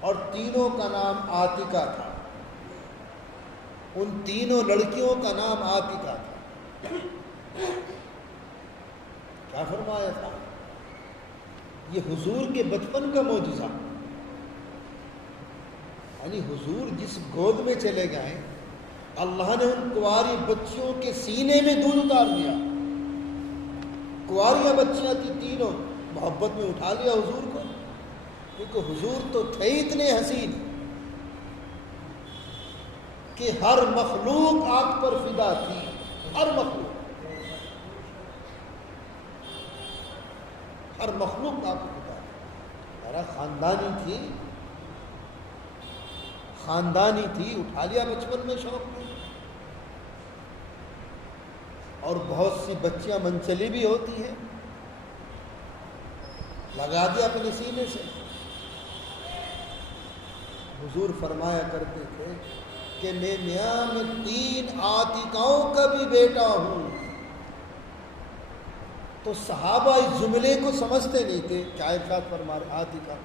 اور تینوں کا نام عاتقہ تھا، ان تینوں لڑکیوں کا نام عاتقہ تھا۔ کیا فرمایا تھا؟ یہ حضور کے بچپن کا معجزہ، یعنی حضور جس گود میں چلے گئے اللہ نے ان کنواری بچیوں کے سینے میں دودھ اتار دیا۔ کنواریاں بچیاں تھیں تینوں، محبت میں اٹھا لیا حضور کو، کیونکہ حضور تو تھے اتنے حسین کہ ہر مخلوق آپ پر فدا تھی، ہر مخلوق آپ پر فدا تھی۔ میرا خاندانی تھی، اٹھا لیا بچپن میں شوق میں۔ اور بہت سی بچیاں منچلی بھی ہوتی ہیں، لگا دیا اپنے سینے سے۔ حضور فرمایا کرتے تھے کہ میں 3 عاتقاؤں کا بھی بیٹا ہوں۔ تو صحابہ اس جملے کو سمجھتے نہیں تھے، کیا ارشاد فرما رہے عاتقہ؟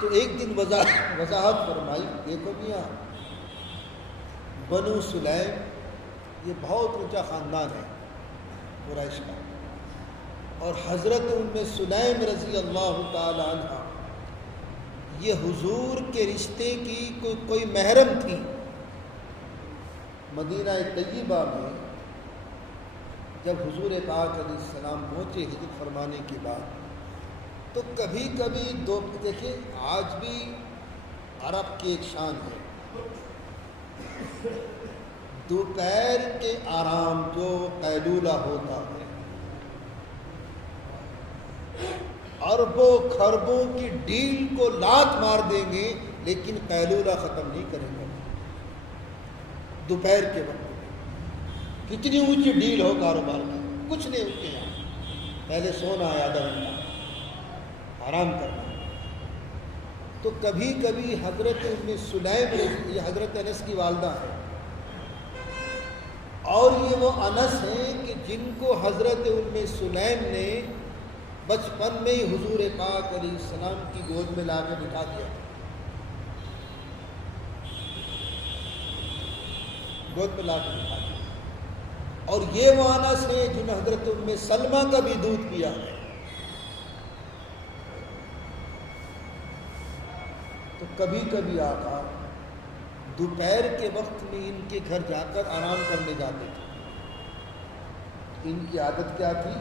تو ایک دن وضاحت فرمائی، دیکھو میاں بنو سلیم یہ بہت اونچا خاندان ہے قریش کا، اور حضرت ام سلیم رضی اللہ تعالی عنہ یہ حضور کے رشتے کی کوئی محرم تھی۔ مدینہ طیبہ میں جب حضور پاک علیہ السلام پہنچے ہجرت فرمانے کے بعد، تو کبھی کبھی دیکھیں آج بھی عرب کی ایک شان ہے، دوپہر کے آرام جو قیلولہ ہوتا ہے، اربوں خربوں کی ڈیل کو لات مار دیں گے لیکن قیلولہ ختم نہیں کریں گے۔ دوپہر کے وقت میں کتنی اونچی ڈیل ہو کاروبار کی، کچھ نہیں ہوتے ہیں، پہلے سونا ہے آدھا گھنٹہ، آرام کرنا۔ تو کبھی کبھی حضرت ام سلیم، یہ حضرت انس کی والدہ ہے، اور یہ وہ انس ہیں کہ جن کو حضرت ام سلیم نے بچپن میں ہی حضور پاک علیہ السلام کی گود میں لا کے بٹھا دیا، گود میں لا کے بٹھا دیا۔ اور یہ وہ انس ہیں جن حضرت ام سلمہ کا بھی دودھ پیا ہے۔ تو کبھی کبھی آقا دوپہر کے وقت میں ان کے گھر جا کر آرام کرنے جاتے تھے۔ ان کی عادت کیا تھی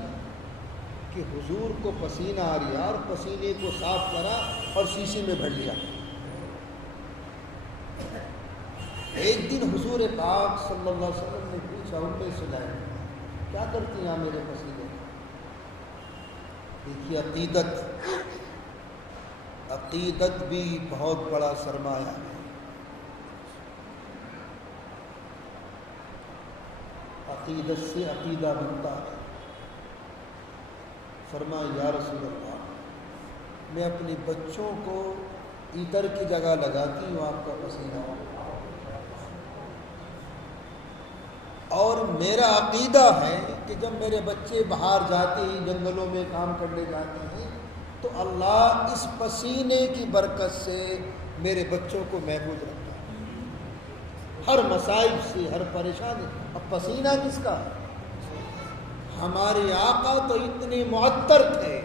کہ حضور کو پسینہ آ رہا اور پسینے کو صاف کرا اور شیشے میں بھر لیا۔ ایک دن حضور پاک صلی اللہ علیہ وسلم نے پوچھا ام سلیم کیا کرتی ہیں میرے پسینے؟ دیکھیے عقیدت بھی بہت بڑا سرمایہ ہے۔ عقیدت سے عقیدہ بنتا ہے۔ فرمایا یا رسول اللہ، میں اپنے بچوں کو عطر کی جگہ لگاتی ہوں آپ کا پسینہ، اور میرا عقیدہ ہے کہ جب میرے بچے باہر جاتے ہیں، جنگلوں میں کام کرنے جاتے ہیں، تو اللہ اس پسینے کی برکت سے میرے بچوں کو محفوظ رکھتا ہے ہر مصائب سے، ہر پریشانی۔ اب پسینہ کس کا ہے؟ ہمارے آقا تو اتنے معطر تھے،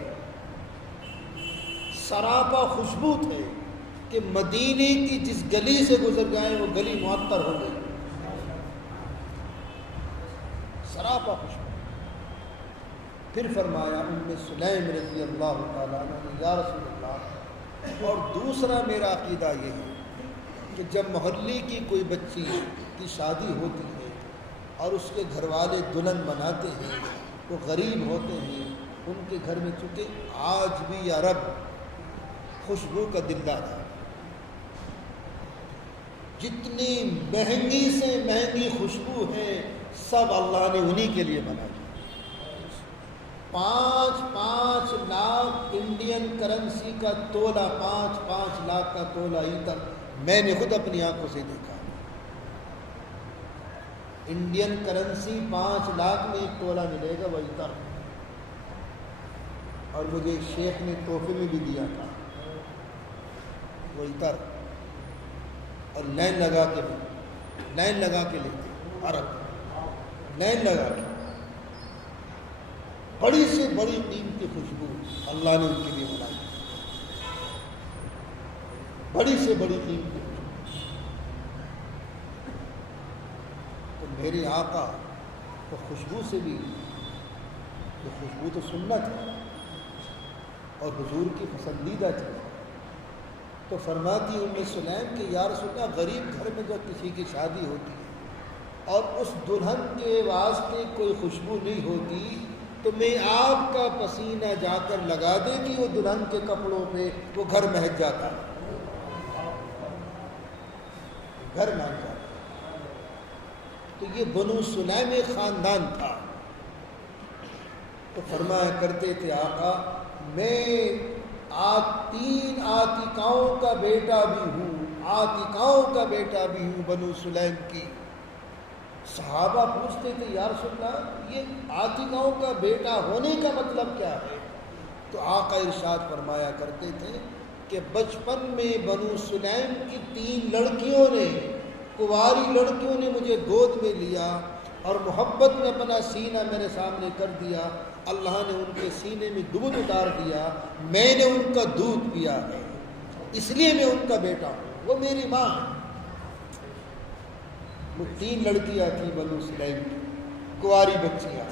سراپا خوشبو تھے کہ مدینے کی جس گلی سے گزر جائیں وہ گلی معطر ہو گئی، سراپا خوشبو۔ پھر فرمایا ام سلیم رضی اللہ تعالیٰ عنہ نے یا رسول اللہ، اور دوسرا میرا عقیدہ یہ ہے کہ جب محلے کی کوئی بچی کی شادی ہوتی ہے اور اس کے گھر والے دلہن بناتے ہیں، وہ غریب ہوتے ہیں، ان کے گھر میں چونکہ آج بھی یا رب خوشبو کا دلدار ہے، جتنی مہنگی سے مہنگی خوشبو ہے سب اللہ نے انہی کے لیے بنائی۔ 5 لاکھ انڈین کرنسی کا تولہ، 5 لاکھ کا تولہ عطر میں نے خود اپنی آنکھوں سے دیکھا۔ انڈین کرنسی 5 لاکھ میں ایک تولہ ملے گا وہ عطر، اور مجھے ایک شیخ نے تحفے میں بھی دیا تھا وہ عطر، اور لائن لگا کے لیتے، عرب لائن لگا کے، بڑی سے بڑی قیمتی خوشبو اللہ نے ان کے لیے بنائی، بڑی سے بڑی قیمتی خوشبو۔ تو میرے آقا تو خوشبو سے بھی، تو خوشبو تو سنت ہے اور حضور کی پسندیدہ تھی۔ تو فرماتی ام سلیم کہ یا رسول اللہ، غریب گھر میں جب کسی کی شادی ہوتی ہے اور اس دلہن کے واسطے کوئی خوشبو نہیں ہوتی، تو میں آپ کا پسینہ جا کر لگا دے کہ وہ دلہن کے کپڑوں پہ وہ گھر مہک جاتا ہے، گھر مہک جاتا ہے۔ تو یہ بنو سلیم خاندان تھا۔ تو فرمایا کرتے تھے آقا، میں 3 عاتقاؤں کا بیٹا بھی ہوں بنو سلیم کی۔ صحابہ پوچھتے تھے یا رسول اللہ، یہ عاتقاؤں کا بیٹا ہونے کا مطلب کیا ہے؟ تو آقا ارشاد فرمایا کرتے تھے کہ بچپن میں بنو سلیم کی 3 لڑکیوں نے، کنواری لڑکیوں نے مجھے گود میں لیا اور محبت میں اپنا سینہ میرے سامنے کر دیا، اللہ نے ان کے سینے میں دودھ اتار دیا، میں نے ان کا دودھ پیا ہے، اس لیے میں ان کا بیٹا ہوں، وہ میری ماں ہے۔ وہ 3 لڑکیاں تھیں بنو سلیم کی، کنواری بچیاں،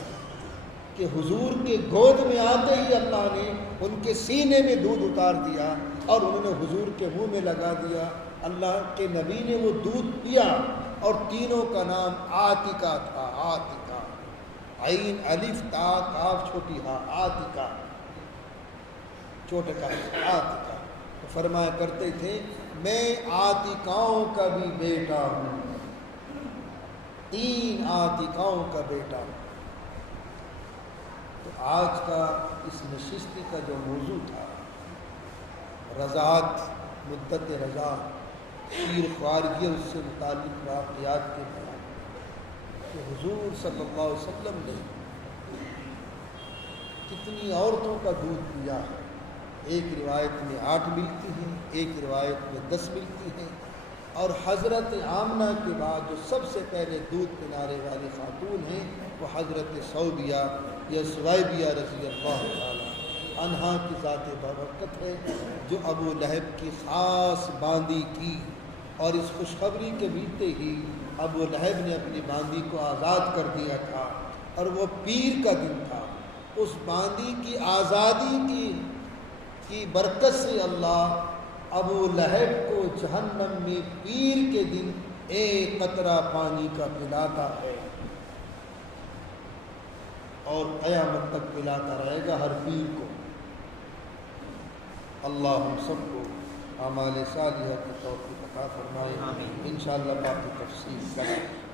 کہ حضور کے گود میں آتے ہی اللہ نے ان کے سینے میں دودھ اتار دیا اور انہوں نے حضور کے منہ میں لگا دیا۔ اللہ کے نبی نے وہ دودھ پیا اور تینوں کا نام عاتقہ تھا، عاتقہ، عین الف تا کاف چھوٹی ہا، عاتقہ، چھوٹے کا عاتقہ۔ تو فرمایا کرتے تھے میں عاتقاؤں کا بھی بیٹا ہوں، 3 عاتقاؤں کا بیٹا ہوں۔ تو آج کا اس نشست کا جو موضوع تھا رضاعت، مدت رضا، شیر خوارگی، اس سے متعلق واقعات کے بیان کہ حضور صلی اللہ علیہ وسلم نے کتنی عورتوں کا دودھ پیا ہے۔ ایک روایت میں 8 ملتی ہیں، ایک روایت میں 10 ملتی ہیں، اور حضرت آمنہ کے بعد جو سب سے پہلے دودھ پلانے والی خاتون ہیں وہ حضرت سعودیہ یا سویبیہ رضی اللہ تعالی عنہا کی ذات برکت ہے، جو ابو لہب کی خاص باندی تھی، اور اس خوشخبری کے ملتے ہی ابو لہب نے اپنی باندی کو آزاد کر دیا تھا، اور وہ پیر کا دن تھا۔ اس باندی کی آزادی کی برکت سے اللہ ابو لہب کو جہنم میں پیر کے دن ایک قطرہ پانی کا پلاتا ہے، اور قیامت تک پلاتا رہے گا ہر پیر کو۔ اللہ ہم سب کو اعمال صالحہ کی توفیق عطا فرمائے۔ انشاءاللہ باقی تفصیل کریں۔